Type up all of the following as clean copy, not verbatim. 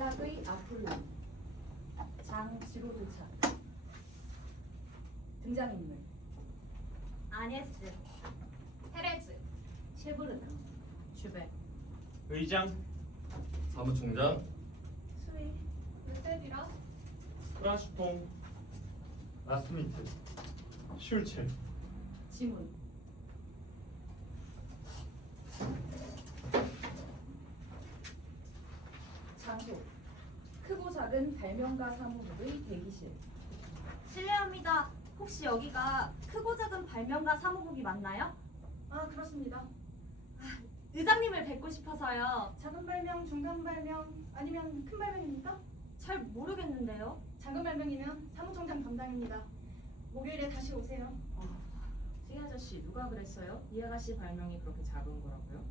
멜락의 아폴론, 장지로드차. 등장인물 아네스, 테레즈, 셰브르크, 슈베, 의장, 사무총장, 스위, 르세비라, 프라슈통, 라스미트, 슐체. 지문 장소 크고 작은 발명가 사무국의 대기실. 실례합니다. 혹시 여기가 크고 작은 발명가 사무국이 맞나요? 아, 그렇습니다. 의장님을 뵙고 싶어서요. 작은 발명, 중간 발명, 아니면 큰 발명입니까? 잘 모르겠는데요. 작은 발명이면 사무총장 담당입니다. 목요일에 다시 오세요. 이 아저씨 누가 그랬어요? 이 아가씨 발명이 그렇게 작은 거라고요?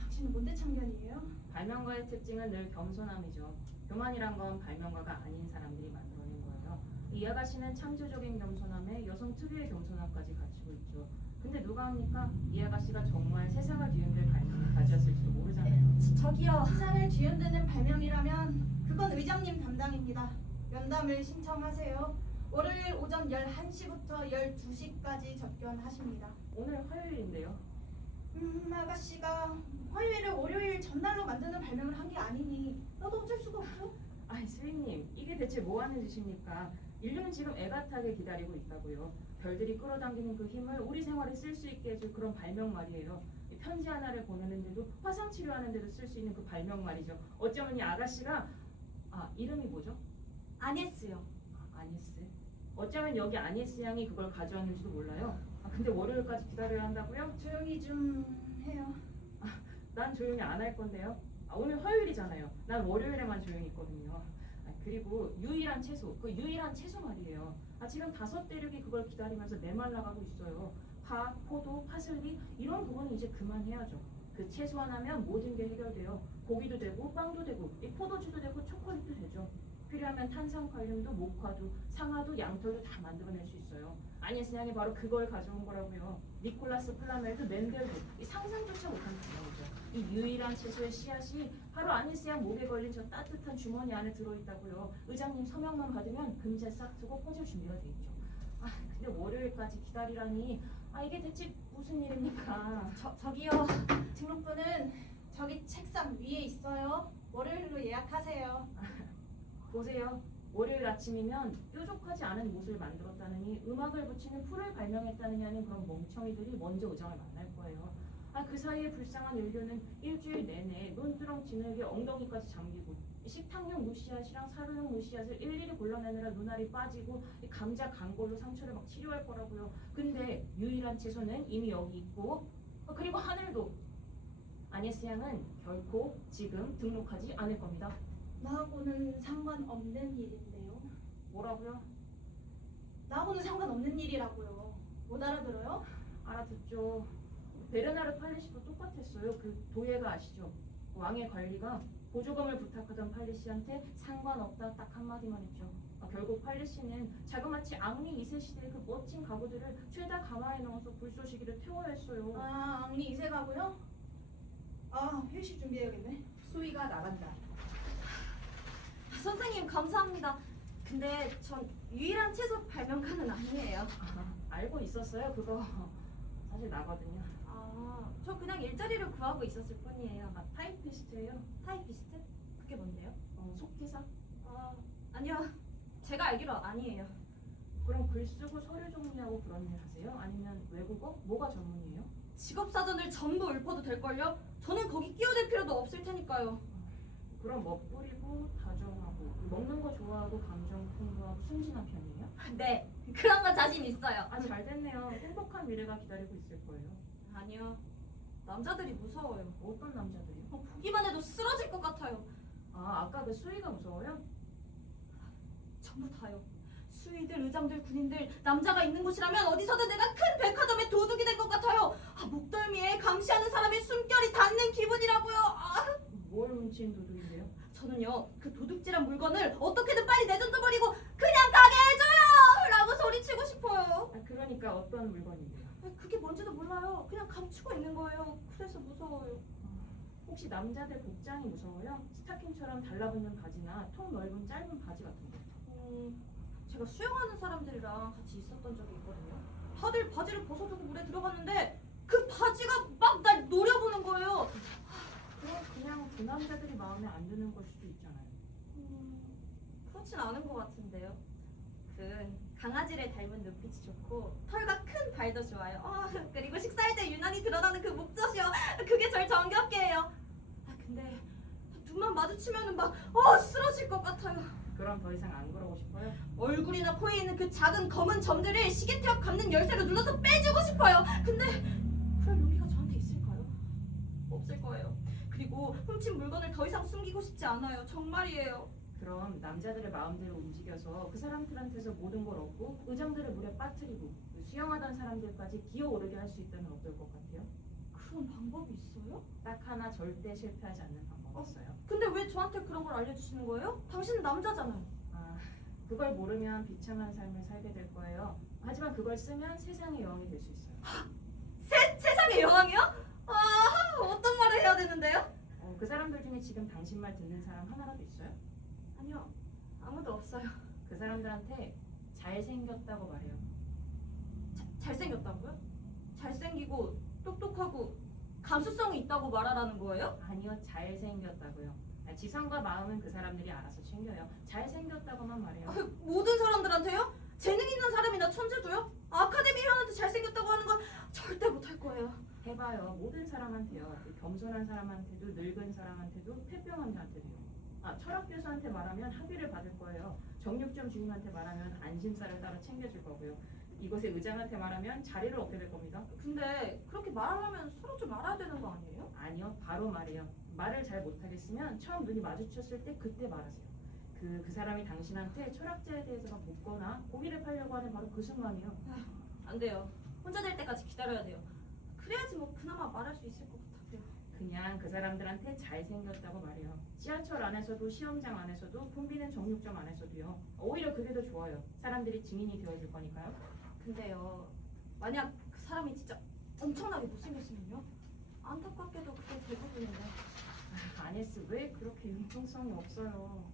당신은 뭔데 참견이에요? 발명가의 특징은 늘 겸손함이죠. 교만이란 건 발명가가 아닌 사람들이 만들어낸 거예요. 이 아가씨는 창조적인 겸손함에 여성 특유의 겸손함까지 갖추고 있죠. 근데 누가 합니까? 이 아가씨가 정말 세상을 뒤흔들 발명을 가졌을지도 모르잖아요. 저기요. 세상을 뒤흔드는 발명이라면 그건 의장님 담당입니다. 면담을 신청하세요. 월요일 오전 11시부터 12시까지 접견하십니다. 오늘 화요일인데요. 아가씨가 화요일을 월요일 전날로 만드는 발명을 한 게 아니니 나도 어쩔 수가 없죠. 아이 스윗님, 이게 대체 뭐 하는 짓입니까? 인류는 지금 애가타게 기다리고 있다고요. 별들이 끌어당기는 그 힘을 우리 생활에 쓸 수 있게 해줄 그런 발명 말이에요. 이 편지 하나를 보내는데도 화상 치료하는데도 쓸 수 있는 그 발명 말이죠. 어쩌면 이 아가씨가 이름이 뭐죠? 아네스요. 아니스. 어쩌면 여기 아니스 양이 그걸 가져왔는지도 몰라요. 근데 월요일까지 기다려야 한다고요? 조용히 좀 해요. 난 조용히 안 할 건데요. 오늘 화요일이잖아요. 난 월요일에만 조용히 있거든요. 그리고 유일한 채소, 그 유일한 채소 말이에요. 지금 5대륙이 그걸 기다리면서 메말라가고 있어요. 파, 포도, 파슬리 이런 부분은 이제 그만해야죠. 그 채소 하나면 모든 게 해결돼요. 고기도 되고 빵도 되고 이 포도주도 되고 초콜릿도 되죠. 필요하면 탄산칼륨도 모카도 상아도 양털도 다 만들어낼 수 있어요. 아니스 양이 바로 그걸 가져온 거라고요. 니콜라스 플라멜도 멘델도 이 상상조차 못한 발명이죠. 이 유일한 채소의 씨앗이 바로 아니스 양 목에 걸린 저 따뜻한 주머니 안에 들어있다고요. 의장님 서명만 받으면 금세 싹 트고 꽂을 준비가 돼 있죠. 근데 월요일까지 기다리라니 이게 대체 무슨 일입니까? 저기요. 등록부는 저기 책상 위에 있어요. 월요일로 예약하세요. 보세요. 월요일 아침이면 뾰족하지 않은 못을 만들었다느니 음악을 붙이는 풀을 발명했다느니 하는 그런 멍청이들이 먼저 의장을 만날 거예요. 그 사이에 불쌍한 인류는 일주일 내내 눈두렁 지늘게 엉덩이까지 잠기고 식탁용 무씨앗이랑 사료용 무씨앗을 일일이 골라내느라 눈알이 빠지고 감자 간걸로 상처를 막 치료할 거라고요. 근데 유일한 채소는 이미 여기 있고 그리고 하늘도 아네스 양은 결코 지금 등록하지 않을 겁니다. 나하고는 상관없는 일인데요. 뭐라고요? 나하고는 상관없는 일이라고요. 못 알아들어요? 알아듣죠. 베르나르 팔리시도 똑같았어요. 그 도예가 아시죠? 왕의 관리가 보조금을 부탁하던 팔리시한테 상관없다 딱 한마디만 했죠. 결국 팔리시는 자그마치 앙리 2세 시대의 그 멋진 가구들을 죄다 가마에 넣어서 불쏘시개를 태워야 했어요. 앙리 2세 가고요? 회식 준비해야겠네. 수위가 나간다. 선생님 감사합니다. 근데 전 유일한 채소 발명가는 아니에요. 알고 있었어요. 그거 사실 나거든요. 저 그냥 일자리를 구하고 있었을 뿐이에요. 타이피스트예요. 타이피스트? 그게 뭔데요? 속기사. 아니요. 제가 알기로 아니에요. 그럼 글 쓰고 서류 정리하고 그런 일 하세요? 아니면 외국어? 뭐가 전문이에요? 직업사전을 전부 읊어도 될걸요? 저는 거기 끼어들 필요도 없을 테니까요. 그럼 멋부리고 다정하고 먹는 거 좋아하고 감정 풍부하고 순진한 편이에요? 네, 그런 건 자신 있어요. 잘 됐네요. 행복한 미래가 기다리고 있을 거예요. 아니요. 남자들이 무서워요. 어떤 남자들이요? 보기만 해도 쓰러질 것 같아요. 아까 그 수위가 무서워요? 전부 다요. 수위들, 의장들, 군인들, 남자가 있는 곳이라면 어디서든 내가 큰 백화점의 도둑이 될 것 같아요. 목덜미에 감시하는 사람의 숨결이 닿는 기분이라고요. 뭘 훔친 도둑인데요? 저는요, 그 도둑질한 물건을 어떻게든 빨리 내던져버리고 그냥 가게 해줘요! 라고 소리치고 싶어요. 그러니까 어떤 물건인데요? 그게 뭔지도 몰라요. 그냥 감추고 있는 거예요. 그래서 무서워요. 혹시 남자들 복장이 무서워요? 스타킹처럼 달라붙는 바지나 통 넓은 짧은 바지 같은 거. 제가 수영하는 사람들이랑 같이 있었던 적이 있거든요. 다들 바지를 벗어두고 물에 들어갔는데 그 바지가 막 날 노려보는 거예요. 그럼 그냥 그 남자들이 마음에 안 드는 걸 수도 있잖아요. 그렇진 않은 것 같은데요. 그 강아지를 닮은 눈빛이 좋고 털과 큰 발도 좋아요. 그리고 식사할 때 유난히 드러나는 그 목젖이요. 그게 절 정겹게 해요. 근데 눈만 마주치면은 막 쓰러질 것 같아요. 그럼 더 이상 안 그러고 싶어요? 얼굴이나 코에 있는 그 작은 검은 점들을 시계태엽 감는 열쇠로 눌러서 빼주고 싶어요. 근데 그럴 용기가 저한테 있을까요? 없을 거예요. 그리고 훔친 물건을 더 이상 숨기고 싶지 않아요. 정말이에요. 그럼 남자들의 마음대로 움직여서 그 사람들한테서 모든 걸 얻고 의장들을 물에 빠뜨리고 수영하던 사람들까지 기어오르게 할 수 있다면 어떨 것 같아요? 그런 방법이 있어요? 딱 하나 절대 실패하지 않는 방법이 있어요. 근데 왜 저한테 그런 걸 알려주시는 거예요? 당신은 남자잖아요. 그걸 모르면 비참한 삶을 살게 될 거예요. 하지만 그걸 쓰면 세상의 여왕이 될 수 있어요. 세상의 여왕이요? 어떤 말을 해야 되는데요? 그 사람들 중에 지금 당신 말 듣는 사람 하나라도 있어요? 아니요, 아무도 없어요. 그 사람들한테 잘생겼다고 말해요. 잘생겼다고요? 잘생기고 똑똑하고 감수성이 있다고 말하라는 거예요? 아니요, 잘생겼다고요. 지성과 마음은 그 사람들이 알아서 챙겨요. 잘생겼다고만 말해요. 모든 사람들한테요? 재능 있는 사람이나 천재도요? 아카데미 회원한테 잘생겼다고 하는 건 절대 못할 거예요. 해봐요. 모든 사람한테요. 겸손한 사람한테도 늙은 사람한테도 폐병 환자한테도요. 철학 교수한테 말하면 학위를 받을 거예요. 정육점 주인한테 말하면 안심살을 따로 챙겨줄 거고요. 이곳의 의장한테 말하면 자리를 얻게 될 겁니다. 근데 그렇게 말하려면 서로 좀 알아야 되는 거 아니에요? 아니요, 바로 말이에요. 말을 잘 못하겠으면 처음 눈이 마주쳤을 때 그때 말하세요. 그 사람이 당신한테 철학자에 대해서 묻거나 고기를 팔려고 하는 바로 그 순간이요. 안 돼요. 혼자 될 때까지 기다려야 돼요. 그래야지 뭐 그나마 말할 수 있을 것 같아요. 그냥 그 사람들한테 잘생겼다고 말해요. 지하철 안에서도 시험장 안에서도 붐비는 정육점 안에서도요. 오히려 그게 더 좋아요. 사람들이 증인이 되어줄 거니까요. 근데요, 만약 그 사람이 진짜 엄청나게 못생겼으면요? 안타깝게도 그게 대부분인데. 아네스, 왜 그렇게 융통성이 없어요?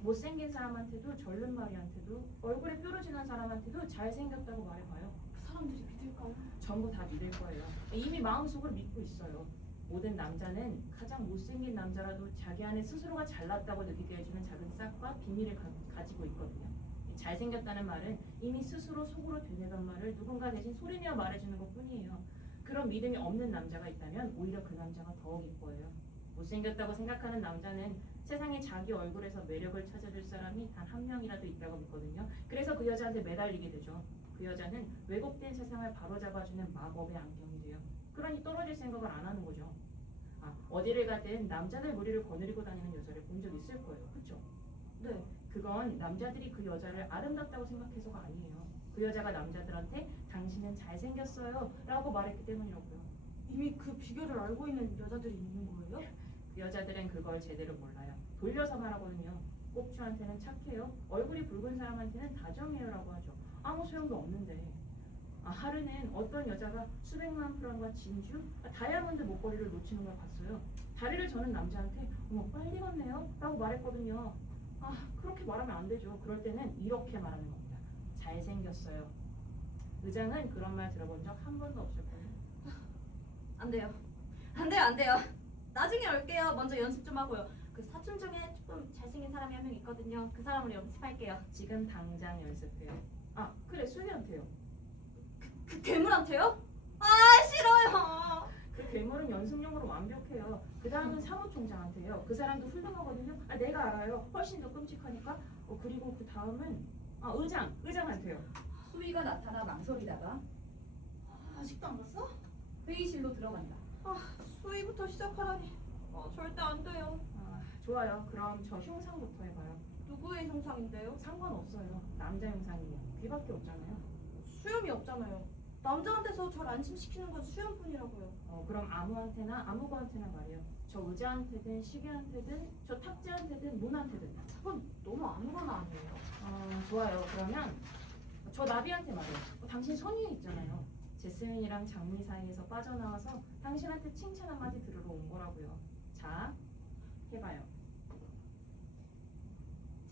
못생긴 사람한테도 절름마리한테도 얼굴에 뾰루지난 사람한테도 잘생겼다고 말해봐요. 그 사람들이 믿을까요? 전부 다 믿을 거예요. 이미 마음속으로 믿고 있어요. 모든 남자는 가장 못생긴 남자라도 자기 안에 스스로가 잘났다고 느끼게 해주는 작은 싹과 비밀을 가지고 있거든요. 잘생겼다는 말은 이미 스스로 속으로 되뇌던 말을 누군가 대신 소리내어 말해주는 것뿐이에요. 그런 믿음이 없는 남자가 있다면 오히려 그 남자가 더욱 이뻐요. 못생겼다고 생각하는 남자는 세상에 자기 얼굴에서 매력을 찾아줄 사람이 단 한 명이라도 있다고 믿거든요. 그래서 그 여자한테 매달리게 되죠. 그 여자는 왜곡된 세상을 바로잡아주는 마법의 안경이 돼요. 그러니 떨어질 생각을 안 하는 거죠. 어디를 가든 남자들 머리를 거느리고 다니는 여자를 본 적 있을 거예요. 그렇죠? 네. 그건 남자들이 그 여자를 아름답다고 생각해서가 아니에요. 그 여자가 남자들한테 당신은 잘생겼어요 라고 말했기 때문이라고요. 이미 그 비결을 알고 있는 여자들이 있는 거예요? 그 여자들은 그걸 제대로 몰라요. 돌려서 말하거든요. 꼽주한테는 착해요. 얼굴이 붉은 사람한테는 다정해요 라고 하죠. 아무 소용도 없는데. 하루는 어떤 여자가 수백만 프랑과 진주, 다이아몬드 목걸이를 놓치는 걸 봤어요. 다리를 저는 남자한테 어머 빨리 갔네요 라고 말했거든요. 그렇게 말하면 안 되죠. 그럴 때는 이렇게 말하는 겁니다. 잘생겼어요. 의장은 그런 말 들어본 적 한 번도 없을 거예요. 안 돼요. 안 돼요. 나중에 올게요. 먼저 연습 좀 하고요. 그 사촌 중에 조금 잘생긴 사람이 한 명 있거든요. 그 사람으로 연습할게요. 지금 당장 연습해요. 그래 수희한테요. 그 괴물한테요? 싫어요. 그 괴물은 연습용으로 완벽해요. 그 다음은 사무총장한테요. 그 사람도 훌륭하거든요. 내가 알아요. 훨씬 더 끔찍하니까. 그리고 그 다음은 의장한테요. 수희가 나타나 망설이다가 아직도 안 갔어? 회의실로 들어간다. 수위부터 시작하라니. 절대 안 돼요. 좋아요. 그럼 저 흉상부터 해봐요. 누구의 형상인데요? 상관없어요. 남자 흉상이에요. 귀밖에 없잖아요. 수염이 없잖아요. 남자한테서 절 안심시키는 건 수염뿐이라고요. 그럼 아무거한테나 말이에요. 저 의자한테든 시계한테든 저 탁자한테든 문한테든. 그건 너무 아무거나 아니에요. 좋아요. 그러면 저 나비한테 말이에요. 당신 손 위에 있잖아요. 제스민이랑 장미 사이에서 빠져나와서 당신한테 칭찬 한마디 들으러 온 거라고요. 자, 해봐요.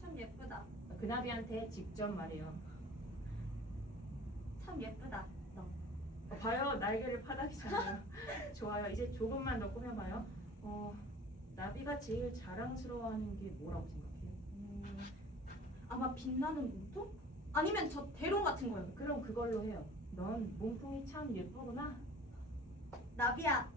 참 예쁘다. 그 나비한테 직접 말해요. 참 예쁘다. 너. 봐요, 날개를 파닥이잖아요. 좋아요. 이제 조금만 더 꾸며봐요. 나비가 제일 자랑스러워하는 게 뭐라고 생각해요? 아마 빛나는 몸통? 아니면 저 대롱 같은 거요. 그럼 그걸로 해요. 넌 몸통이 참 예쁘구나. 나비야,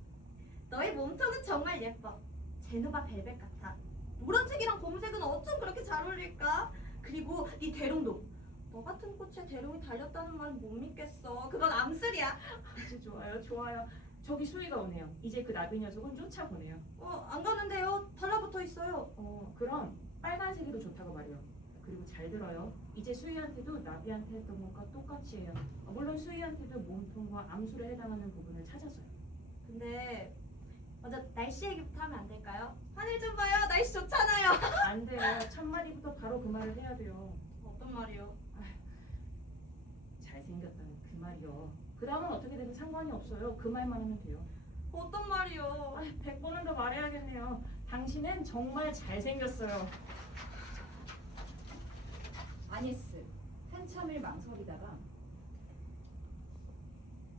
너의 몸통은 정말 예뻐. 제노바 벨벳 같아. 노란색이랑 검은색은 어쩜 그렇게 잘 어울릴까? 그리고 네 대롱도. 너 같은 꽃에 대롱이 달렸다는 말은 못 믿겠어. 그건 암술이야. 아주 좋아요, 좋아요. 저기 수위가 오네요. 이제 그 나비 녀석은 쫓아보네요. 안 가는데요. 달라붙어 있어요. 그럼 빨간색이 더 좋다고 말이요. 그리고 잘 들어요. 이제 수희한테도 나비한테 했던 것과 똑같이 해요. 물론 수희한테도 몸통과 암술에 해당하는 부분을 찾아서요. 근데 먼저 날씨 얘기부터 하면 안 될까요? 하늘 좀 봐요. 날씨 좋잖아요. 안 돼요. 첫 마디부터 바로 그 말을 해야 돼요. 어떤 말이요? 잘생겼다는 그 말이요. 그 다음은 어떻게 되든 상관이 없어요. 그 말만 하면 돼요. 어떤 말이요? 100번은 더 말해야겠네요. 당신은 정말 잘생겼어요. 아니스, 한참을 망설이다가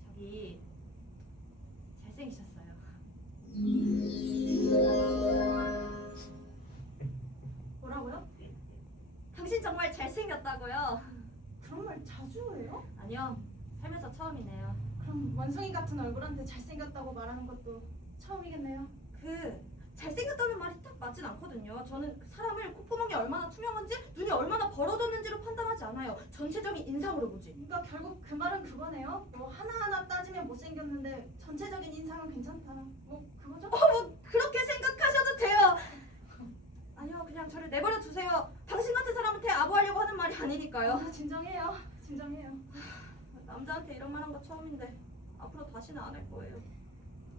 저기 잘생기셨어요. 뭐라고요? 당신 정말 잘생겼다고요? 그런 말 자주 해요? 아니요, 살면서 처음이네요. 그럼 원숭이 같은 얼굴한테 잘생겼다고 말하는 것도 처음이겠네요. 잘생겼다는 말이 딱 맞진 않거든요. 저는 그 사람을 콧구멍이 얼마나 투명한지, 눈이 얼마나 벌어졌는지로 판단하지 않아요. 전체적인 인상으로 보지. 그러니까 결국 그 말은 그거네요. 뭐 하나하나 따지면 못생겼는데 전체적인 인상은 괜찮다. 뭐 그거죠? 뭐 그렇게 생각하셔도 돼요. 아니요, 그냥 저를 내버려 두세요. 당신 같은 사람한테 아부하려고 하는 말이 아니니까요. 진정해요. 진정해요. 남자한테 이런 말 한 거 처음인데 앞으로 다시는 안 할 거예요.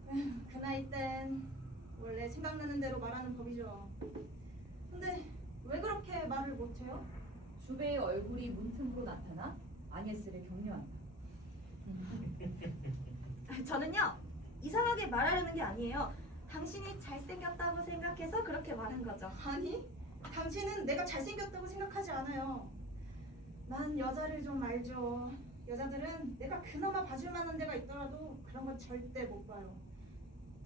그 나이 땐 원래 생각나는 대로 말하는 법이죠. 근데 왜 그렇게 말을 못해요? 주베의 얼굴이 문틈으로 나타나 아니스를 격려한다. 저는요, 이상하게 말하려는 게 아니에요. 당신이 잘생겼다고 생각해서 그렇게 말한 거죠. 아니, 당신은 내가 잘생겼다고 생각하지 않아요. 난 여자를 좀 알죠. 여자들은 내가 그나마 봐줄 만한 데가 있더라도 그런 건 절대 못 봐요.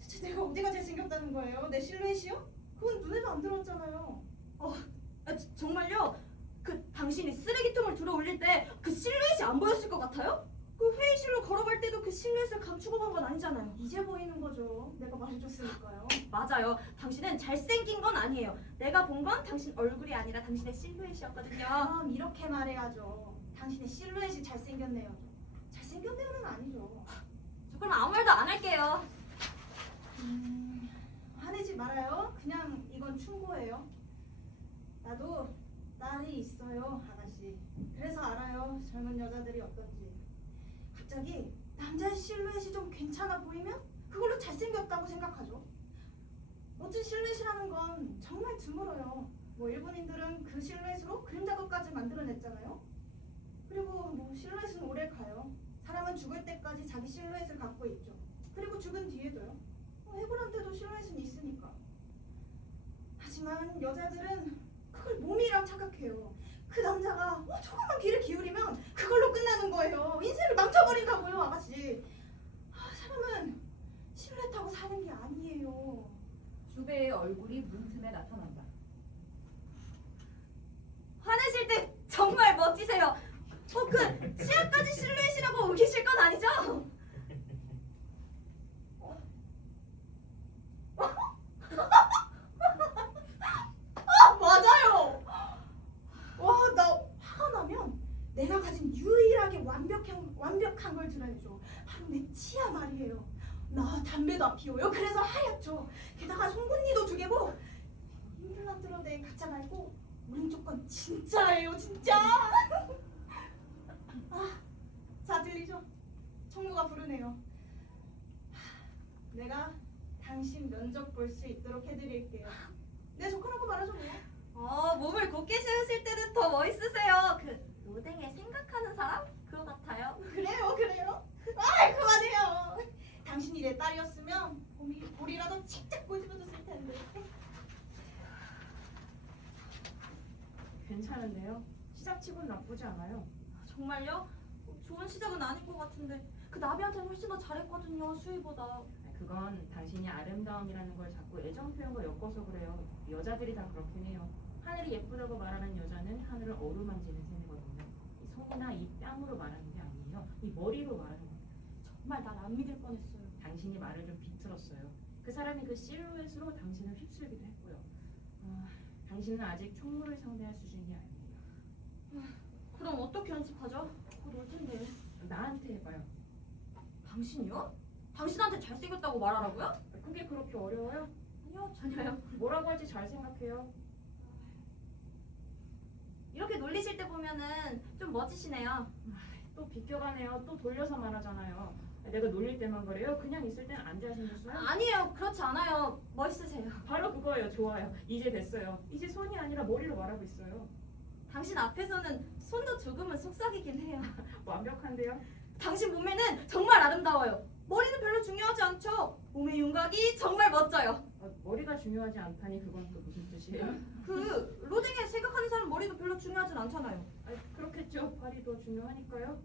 대체 내가 어디가 잘생겼다는 거예요? 내 실루엣이요? 그건 눈에도 안 들었잖아요. 정말요? 당신이 쓰레기통을 들어 올릴 때 그 실루엣이 안 보였을 것 같아요? 그 회의실로 걸어갈 때도 그 실루엣을 감추고 간 건 아니잖아요. 이제 보이는 거죠. 내가 말해줬으니까요. 맞아요. 당신은 잘생긴 건 아니에요. 내가 본 건 당신 얼굴이 아니라 당신의 실루엣이었거든요. 그럼 이렇게 말해야죠. 당신의 실루엣이 잘생겼네요. 잘생겼네요는 아니죠. 저 그럼 아무 말도 안 할게요. 화내지 말아요. 그냥 이건 충고예요. 나도 딸이 있어요, 아가씨. 그래서 알아요, 젊은 여자들이 어떤지. 갑자기 남자의 실루엣이 좀 괜찮아 보이면 그걸로 잘생겼다고 생각하죠. 멋진 실루엣이라는 건 정말 드물어요. 뭐 일본인들은 그 실루엣으로 그림 작업까지 만들어냈잖아요. 그리고 뭐 실루엣은 오래 가요. 사람은 죽을 때까지 자기 실루엣을 갖고 있죠. 그리고 죽은 뒤에도요. 해골한테도 실루엣은 있으니까. 하지만 여자들은 그걸 몸이랑 착각해요. 그 남자가 조금만 귀를 기울이면 그걸로 끝나는 거예요. 인생을 망쳐버린다고요, 아가씨. 사람은 실루엣하고 사는 게 아니에요. 주베의 얼굴이 문틈에 나타난다. 화내실 때 정말 멋지세요. 치아까지 실루엣이라고 우기실 건 아니죠? 맞아요. 와, 나 화가 나면 내가 가진 유일하게 완벽한 걸 드러내죠. 바로 내 치아 말이에요. 나 담배도 안 피워요. 그래서 하얗죠. 게다가 송곳니도 2개고 임플란트로 된 가짜 말고 오른쪽 건 진짜예요, 진짜. 자, 들리죠? 총무가 부르네요. 내가 당신 면접 볼 수 있도록 해드릴게요. 네, 좋거라고 말하죠 뭐. 몸을 곧게 세우실 때는 더 멋있으세요. 오뎅에 생각하는 사람? 그거 같아요. 그래요. 아, 그만해요. 당신이 내 딸이었으면 볼이라도 칙칙 꼬집어줬을 텐데. 괜찮은데요? 시작치고는 나쁘지 않아요. 정말요? 좋은 시작은 아닌 것 같은데 그 나비한테 훨씬 더 잘했거든요, 수희보다. 그건 당신이 아름다움이라는 걸 자꾸 애정 표현과 엮어서 그래요. 여자들이 다 그렇긴 해요. 하늘이 예쁘다고 말하는 여자는 하늘을 어루만지는 셈이거든요. 이 손이나 이 뺨으로 말하는 게 아니에요. 이 머리로 말하는 거예요. 정말 날 안 믿을 뻔했어요. 당신이 말을 좀 비틀었어요. 그 사람이 그 실루엣으로 당신을 휩쓸기도 했고요. 당신은 아직 총무를 상대할 수준이 아니에요. 그럼 어떻게 연습하죠? 곧 올 텐데. 나한테 해봐요. 당신이요? 당신한테 잘생겼다고 말하라고요? 그게 그렇게 어려워요? 아니요, 전혀요. 뭐라고 할지 잘 생각해요. 이렇게 놀리실 때 보면은 좀 멋지시네요. 또 비껴가네요. 또 돌려서 말하잖아요. 내가 놀릴 때만 그래요? 그냥 있을 땐 안 잘생겼어요? 아니에요, 그렇지 않아요. 멋있으세요. 바로 그거예요. 좋아요. 이제 됐어요. 이제 손이 아니라 머리로 말하고 있어요. 당신 앞에서는 손도 조금은 속삭이긴 해요. 완벽한데요? 당신 몸매는 정말 아름다워요. 머리는 별로 중요하지 않죠. 몸의 윤곽이 정말 멋져요. 머리가 중요하지 않다니 그건 또 무슨 뜻이에요? 그 로딩에 생각하는 사람 머리도 별로 중요하진 않잖아요. 그렇겠죠. 발이 더 중요하니까요.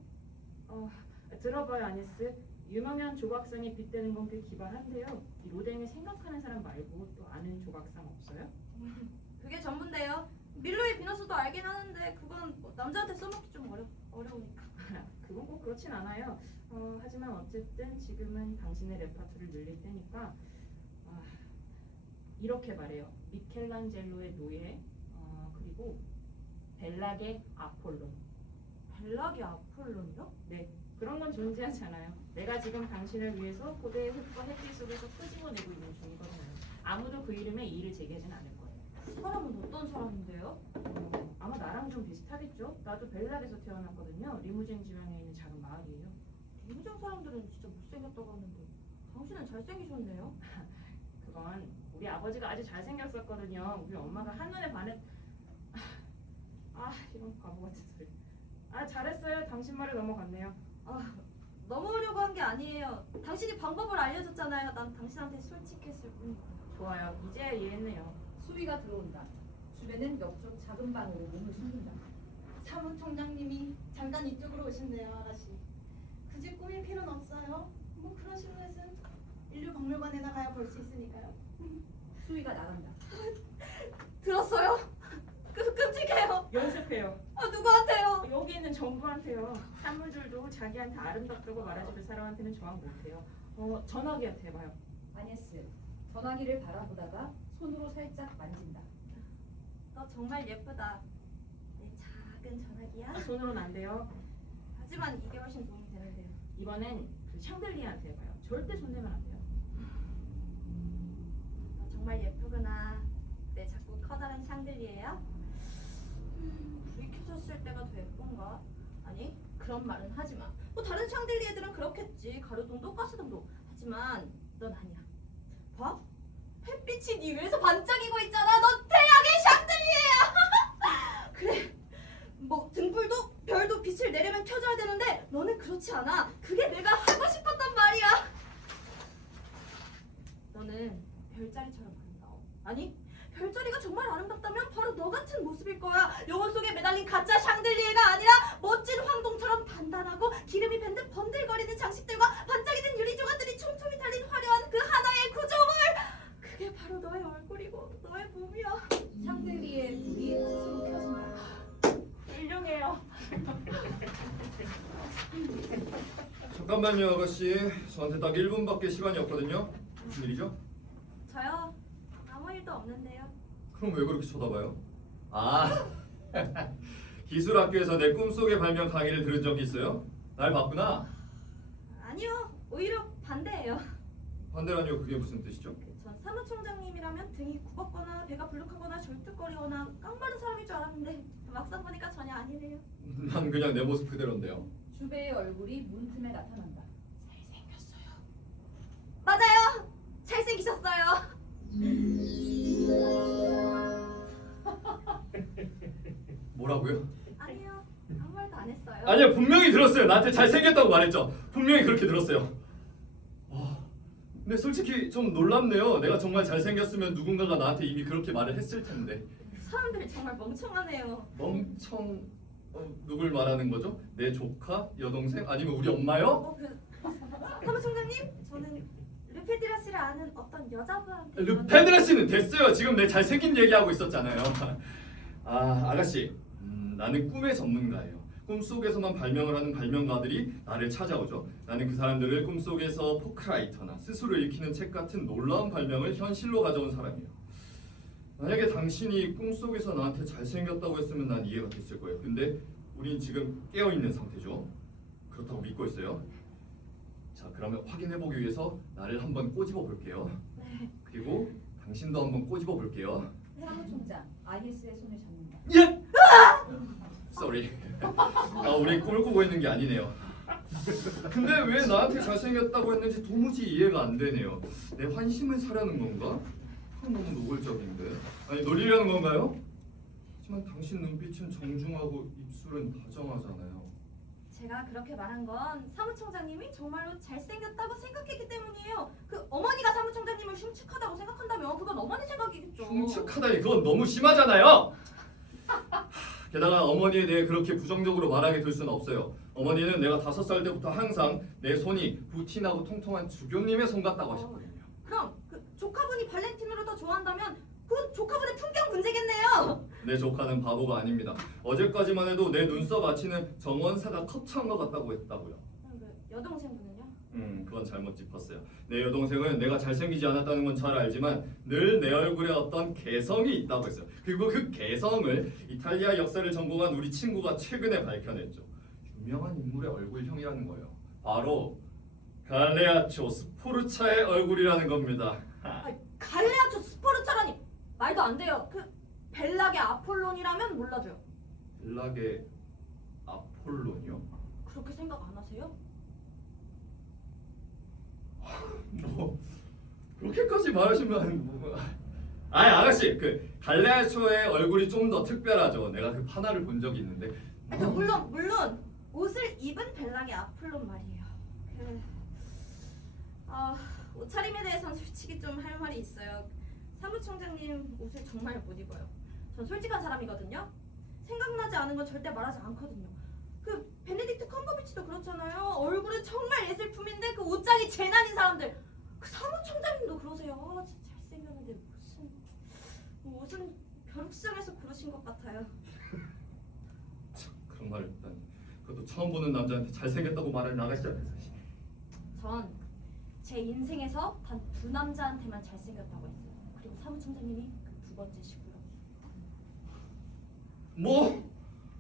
들어봐요, 아니스. 유명한 조각상이 빗대는 건 꽤 기발한데요. 이 로댕에 생각하는 사람 말고 또 아는 조각상 없어요? 그게 전부인데요. 밀로의 비너스도 알긴 하는데 그건 뭐 남자한테 써먹기 좀 어려우니까. 그건 꼭 그렇진 않아요. 하지만 어쨌든 지금은 당신의 레파토리를 늘릴 때니까 이렇게 말해요. 미켈란젤로의 노예, 그리고 벨락의 아폴론. 벨락이 아폴론이요? 네, 그런 건 존재하지 않아요. 내가 지금 당신을 위해서 고대의 흙과 햇빛 속에서 끄집어내고 있는 중이거든요. 아무도 그 이름에 이의를 제기하진 않을 거예요. 그 사람은 어떤 사람인데요? 아마 나랑 좀 비슷하겠죠? 나도 벨락에서 태어났거든요. 리무쟁 지방에 있는 작은 마을이에요. 리무장 사람들은 진짜 못생겼다고 하는데 당신은 잘생기셨네요. 그건 우리 아버지가 아주 잘생겼었거든요. 우리 엄마가 한눈에 반해. 이런 바보 같은 소리. 잘했어요. 당신 말에 넘어갔네요. 넘어오려고 한 게 아니에요. 당신이 방법을 알려줬잖아요. 난 당신한테 솔직했을 뿐이에요. 좋아요. 이제야 이해했네요. 수위가 들어온다. 주변은 옆쪽 작은 방으로 몸을 숨긴다. 사무총장님이 잠깐 이쪽으로 오신대요, 아가씨. 굳이 꾸밀 필요는 없어요. 뭐 그런 실루엣은 인류박물관에나 가야 볼 수 있으니까요. 수위가 나간다. 들었어요? 끔찍해요. 연습해요. 누구한테요? 여기 있는 정부한테요. 산물들도 자기한테 아름답다고 말해주는 사람한테는 저항 못해요. 전화기한테 해봐요. 아니스. 전화기를 바라보다가 손으로 살짝 만진다. 너 정말 예쁘다. 내 작은 전화기야. 손으로는 안 돼요. 하지만 이게 훨씬 도움이 되는데요. 이번엔 그 샹들리에한테 해봐요. 절대 손 대면 안 돼요. 너 정말 예쁘구나. 내 작고 커다란 샹들리에야? 불이 켜졌을 때가 더 예쁜가? 아니, 그런 말은 하지 마. 뭐 다른 샹들리에들은 그렇겠지. 가로등도 가스등도. 하지만 넌 아니야. 봐? 햇빛이 네 위에서 반짝이고 있잖아. 너 태양의 샹들리에야. 그래. 뭐 등불도 별도 빛을 내려면 켜져야 되는데 너는 그렇지 않아. 그게 내가 하고 싶었단 말이야. 너는 별자리처럼 아름다워. 아니, 별자리가 정말 아름답다면 바로 너 같은 모습일 거야. 영혼 속에 매달린 가짜 샹들리에가 아니라 멋진 황동처럼 단단하고 기름이 밴듯 번들거리는 장식들과 반짝이는 유리 조각들이 촘촘히 달린 화려한 그 하나의 구조물. 그게 바로 너의 얼굴이고 너의 몸이야. 샹들리에 불이 스스로 켜진다. 훌륭해요. 잠깐만요, 아가씨. 저한테 딱 1분밖에 시간이 없거든요. 무슨 일이죠? 저요? 아무 일도 없는데요. 그럼 왜 그렇게 쳐다봐요? 기술학교에서 내 꿈속의 발명 강의를 들은 적이 있어요? 날 봤구나. 아니요, 오히려 반대예요. 반대라니요, 그게 무슨 뜻이죠? 전 사무총장님이라면 등이 굽었거나 배가 불룩하거나 절뚝거리거나 깡마른 사람일 줄 알았는데 막상 보니까 전혀 아니네요. 난 그냥 내 모습 그대로인데요. 주배의 얼굴이 문틈에 나타난다. 맞아요. 잘생기셨어요. 뭐라고요? 아니요, 아무 말도 안 했어요. 아니요, 분명히 들었어요. 나한테 잘생겼다고 말했죠. 분명히 분명히 그렇게 들었어요. 근데 솔직히 좀 놀랍네요. 내가 정말 잘생겼으면 누군가가 나한테 이미 그렇게 말을 했을 텐데. 사람들이 정말 멍청하네요. 누굴 말하는 거죠? 내 조카, 여동생, 아니면 우리 엄마요? 사무총장님, 저는 르페디라 씨를 아는 어떤 여자분한테 르페드라 씨는 됐어요. 지금 내 잘생긴 얘기하고 있었잖아요. 아가씨, 나는 꿈의 전문가예요. 꿈속에서만 발명을 하는 발명가들이 나를 찾아오죠. 나는 그 사람들을 꿈속에서 포크라이터나 스스로 읽히는 책 같은 놀라운 발명을 현실로 가져온 사람이에요. 만약에 당신이 꿈속에서 나한테 잘생겼다고 했으면 난 이해가 됐을 거예요. 근데 우린 지금 깨어있는 상태죠. 그렇다고 믿고 있어요. 자, 그러면 확인해보기 위해서 나를 한번 꼬집어 볼게요. 그리고 당신도 한번 꼬집어 볼게요. 사무총장, IS의 손을 잡는다. 예! Sorry. 우리 꿈을 꾸고 있는 게 아니네요. 근데 왜 나한테 잘생겼다고 했는지 도무지 이해가 안 되네요. 내 환심을 사려는 건가? 그건 너무 노골적인데. 아니, 놀리려는 건가요? 하지만 당신 눈빛은 정중하고 입술은 다정하잖아요. 제가 그렇게 말한 건 사무총장님이 정말로 잘생겼다고 생각했기 때문이에요. 그 어머니가 사무총장님을 흉측하다고 생각한다면 그건 어머니 생각이겠죠. 흉측하다니 그건 너무 심하잖아요. 게다가 어머니에 대해 그렇게 부정적으로 말하게 될 수는 없어요. 어머니는 내가 5살 때부터 항상 내 손이 부티나고 통통한 주교님의 손 같다고 하셨거든요. 그럼 그 조카분이 발렌틴으로 더 좋아한다면 그건 조카분의 품격 문제겠네요. 내 조카는 바보가 아닙니다. 어제까지만 해도 내 눈썹 아치는 정원사가 컵차한 것 같다고 했다고요. 그 여동생분은요? 그건 잘못 짚었어요. 내 여동생은 내가 잘생기지 않았다는 건 잘 알지만 늘 내 얼굴에 어떤 개성이 있다고 했어요. 그리고 그 개성을 이탈리아 역사를 전공한 우리 친구가 최근에 밝혀냈죠. 유명한 인물의 얼굴형이라는 거예요. 바로 갈레아초 스포르차의 얼굴이라는 겁니다. 갈레아초 스포르차라니 말도 안 돼요. 그 벨락의 아폴론이라면 몰라줘요. 벨락의 아폴론이요? 그렇게 생각 안 하세요? 뭐 그렇게까지 말하시면 아가씨, 그 갈레아초의 얼굴이 좀 더 특별하죠. 내가 그 판화를 본 적이 있는데. 물론 옷을 입은 벨락의 아폴론 말이에요. 옷차림에 대해서는 솔직히 좀 할 말이 있어요. 사무총장님 옷을 정말 못 입어요. 전 솔직한 사람이거든요. 생각나지 않은 건 절대 말하지 않거든요. 그 베네딕트 컴버비치도 그렇잖아요. 얼굴은 정말 예술품인데 그 옷장이 재난인 사람들. 그 사무총장님도 그러세요. 진짜 잘생겼는데 옷은 벼룩시장에서 고르신 것 같아요. 그런 말을 했다니. 그것도 처음 보는 남자한테 잘생겼다고 말하는 아가씨 앞에서. 전 제 인생에서 단 2 남자한테만 잘생겼다고 했어요. 그리고 사무총장님이 그 2번째시고요. 뭐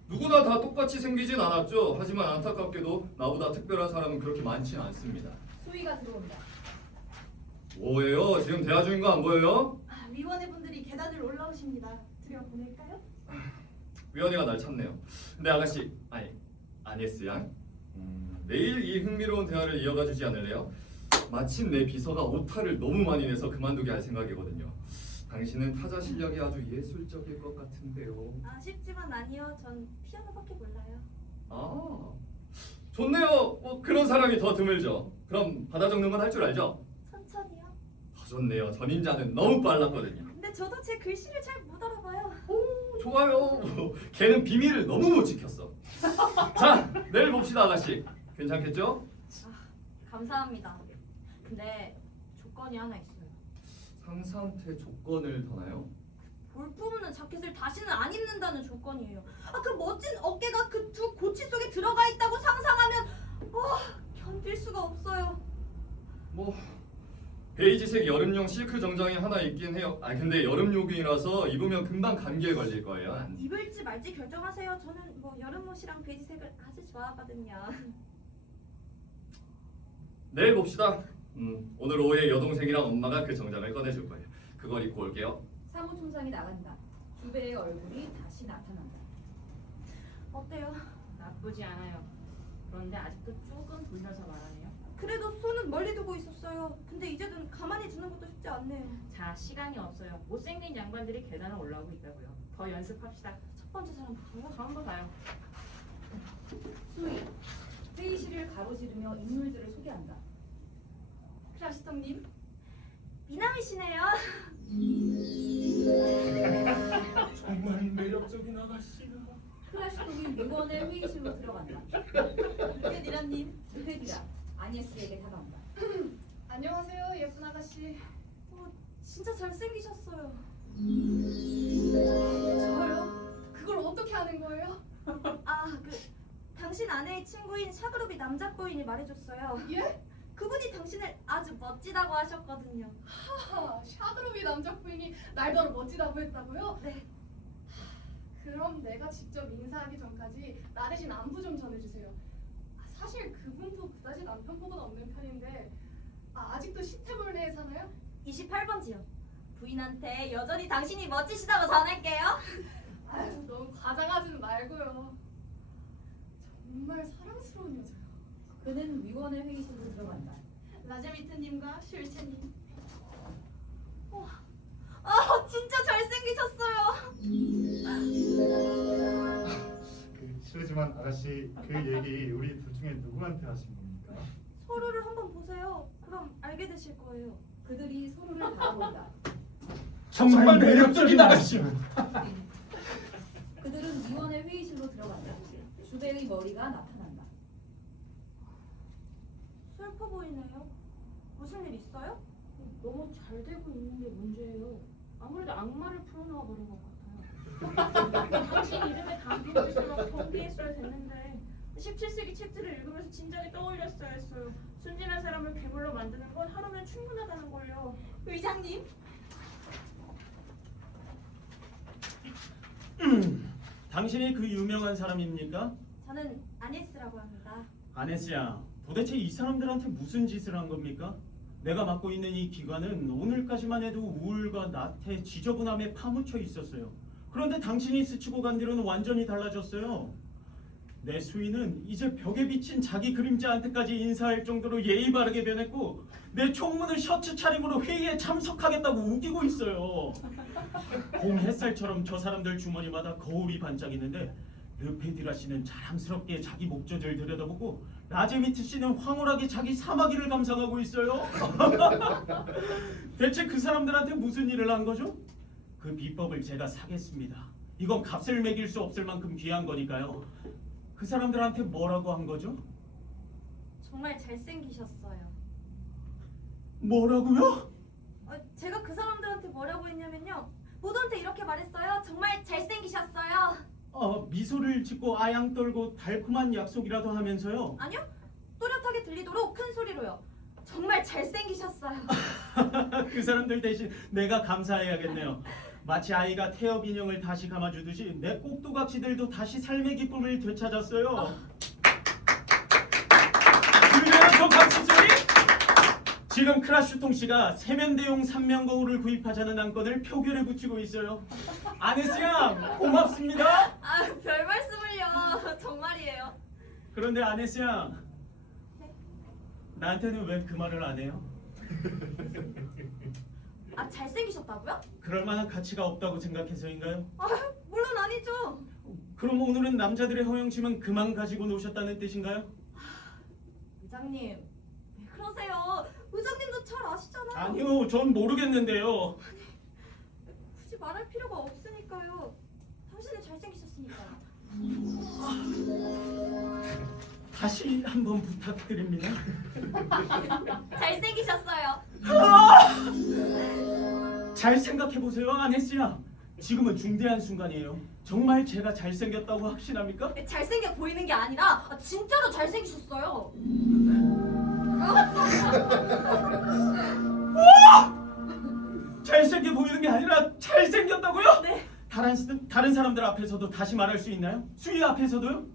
누구나 다 똑같이 생기진 않았죠. 하지만 안타깝게도 나보다 특별한 사람은 그렇게 많지 않습니다. 수위가 들어온다. 뭐예요? 지금 대화 중인 거 안 보여요? 위원회 분들이 계단을 올라오십니다. 들여보낼까요? 위원회가 날 찾네요. 근데 아가씨, 아니에스 양, 내일 이 흥미로운 대화를 이어가 주지 않을래요? 마침 내 비서가 오타를 너무 많이 내서 그만두게 할 생각이거든요. 당신은 타자 실력이 아주 예술적일 것 같은데요. 아쉽지만 아니요. 전 피아노밖에 몰라요. 좋네요. 뭐 그런 사람이 더 드물죠. 그럼 받아 적는 건 할 줄 알죠? 천천히요. 더 좋네요. 전임자는 너무 빨랐거든요. 근데 저도 제 글씨를 잘 못 알아봐요. 오, 좋아요. 걔는 비밀을 너무 못 지켰어. 자, 내일 봅시다, 아가씨. 괜찮겠죠? 감사합니다. 근데 조건이 하나 있어요. 상사한테 조건을 더나요? 볼 부분은 자켓을 다시는 안 입는다는 조건이에요. 그 멋진 어깨가 그 2 고치 속에 들어가 있다고 상상하면 견딜 수가 없어요. 뭐 베이지색 여름용 실크 정장이 하나 있긴 해요. 근데 여름용이라서 입으면 금방 감기에 걸릴 거예요. 입을지 말지 결정하세요. 저는 뭐 여름옷이랑 베이지색을 아주 좋아하거든요. 내일 봅시다. 오늘 오후에 여동생이랑 엄마가 그 정장을 꺼내줄 거예요. 그걸 입고 올게요. 사무총장이 나간다. 주배의 얼굴이 다시 나타난다. 어때요? 나쁘지 않아요. 그런데 아직도 조금 돌려서 말하네요. 그래도 손은 멀리 두고 있었어요. 근데 이제는 가만히 두는 것도 쉽지 않네요. 자, 시간이 없어요. 못생긴 양반들이 계단을 올라오고 있다고요. 더 연습합시다. 첫 번째 사람부터요? 처음부터 봐요. 수위, 회의실을 가로지르며 인물들을 소개한다. 크라시통님, 미남이시네요. 정말 매력적인 아가씨야. 크라시통이 뮤건의 회의실로 들어간다. 루페디라님. 루페디라 아니에스에게 다가온다. 안녕하세요, 예쁜 아가씨. 진짜 잘생기셨어요. 저요? 그걸 어떻게 아는 거예요? 당신 아내의 친구인 샤그룹이 남자 부인이 말해줬어요. 예? 그분이 당신을 아주 멋지다고 하셨거든요. 하하, 샤그룹이 남자 부인이 날더러 멋지다고 했다고요? 네. 그럼 내가 직접 인사하기 전까지 나 대신 안부 좀 전해주세요. 사실 그분도 그다지 남편복은 없는 편인데 아직도 시태볼 내에 사나요? 28번지요. 부인한테 여전히 당신이 멋지시다고 전할게요. 아유, 너무 과장하지는 말고요. 정말 사랑스러운 여자요. 그는 위원회 회의실로 들어간다. 라제미트님과 슐체님. 진짜 잘생기셨어요. 실례지만 아가씨 그 얘기 우리 둘 중에 누구한테 하신 겁니까? 서로를 한번 보세요. 그럼 알게 되실 거예요. 그들이 서로를 바라본다. 정말 매력적인 아가씨. 그들은 위원회 회의실로 들어간다. 주배의 머리가 나타난다. 슬퍼 보이네요. 무슨 일 있어요? 너무 잘 되고 있는 게 문제예요. 아무래도 악마를 풀어놓아 버린 것 같아요. 당신 이름에 담긴 글씨로 경계했어야 됐는데 17세기 책들을 읽으면서 진작에 떠올렸어야 했어요. 순진한 사람을 괴물로 만드는 건 하루면 충분하다는 걸요. 의장님. 당신이 그 유명한 사람입니까? 저는 아네스라고 합니다. 아네스야, 도대체 이 사람들한테 무슨 짓을 한 겁니까? 내가 맡고 있는 이 기관은 오늘까지만 해도 우울과 나태, 지저분함에 파묻혀 있었어요. 그런데 당신이 스치고 간 뒤로는 완전히 달라졌어요. 내 수인은 이제 벽에 비친 자기 그림자한테까지 인사할 정도로 예의 바르게 변했고 내 총무는 셔츠 차림으로 회의에 참석하겠다고 우기고 있어요. 봄 햇살처럼 저 사람들 주머니마다 거울이 반짝이는데 르페디라 씨는 자랑스럽게 자기 목젖을 들여다보고 라제미트 씨는 황홀하게 자기 사마귀를 감상하고 있어요. 대체 그 사람들한테 무슨 일을 한 거죠? 그 비법을 제가 사겠습니다. 이건 값을 매길 수 없을 만큼 귀한 거니까요. 그 사람들한테 뭐라고 한 거죠? 정말 잘생기셨어요. 뭐라고요? 제가 그 사람들한테 뭐라고 했냐면요. 모두한테 이렇게 말했어요. 정말 잘생기셨어요. 미소를 짓고 아양 떨고 달콤한 약속이라도 하면서요. 아니요. 또렷하게 들리도록 큰 소리로요. 정말 잘생기셨어요. 그 사람들 대신 내가 감사해야겠네요. 마치 아이가 태엽 인형을 다시 감아주듯이 내 꼭두각시들도 다시 삶의 기쁨을 되찾았어요. 들려요 저 박수 소리? 지금 크라슈통 씨가 세면대용 3면 거울을 구입하자는 안건을 표결에 붙이고 있어요. 아네스 양 고맙습니다. 별 말씀을요. 정말이에요. 그런데 아네스 양 나한테는 왜 그 말을 안 해요? 잘생기셨다고요? 그럴 만한 가치가 없다고 생각해서인가요? 물론 아니죠. 그럼 오늘은 남자들의 허영심은 그만 가지고 노셨다는 뜻인가요? 의장님, 왜 그러세요? 의장님도 잘 아시잖아요. 아니요, 전 모르겠는데요. 굳이 말할 필요가 없으니까요. 당신은 잘생기셨으니까요. 다시 한번 부탁드립니다. 잘생기셨어요. 잘 생각해 보세요, 아네스 양. 지금은 중대한 순간이에요. 정말 제가 잘생겼다고 확신합니까? 잘생겨 보이는 게 아니라 진짜로 잘생기셨어요. 잘생겨 보이는 게 아니라 잘생겼다고요? 네. 다른 사람들 앞에서도 다시 말할 수 있나요? 수희 앞에서도요?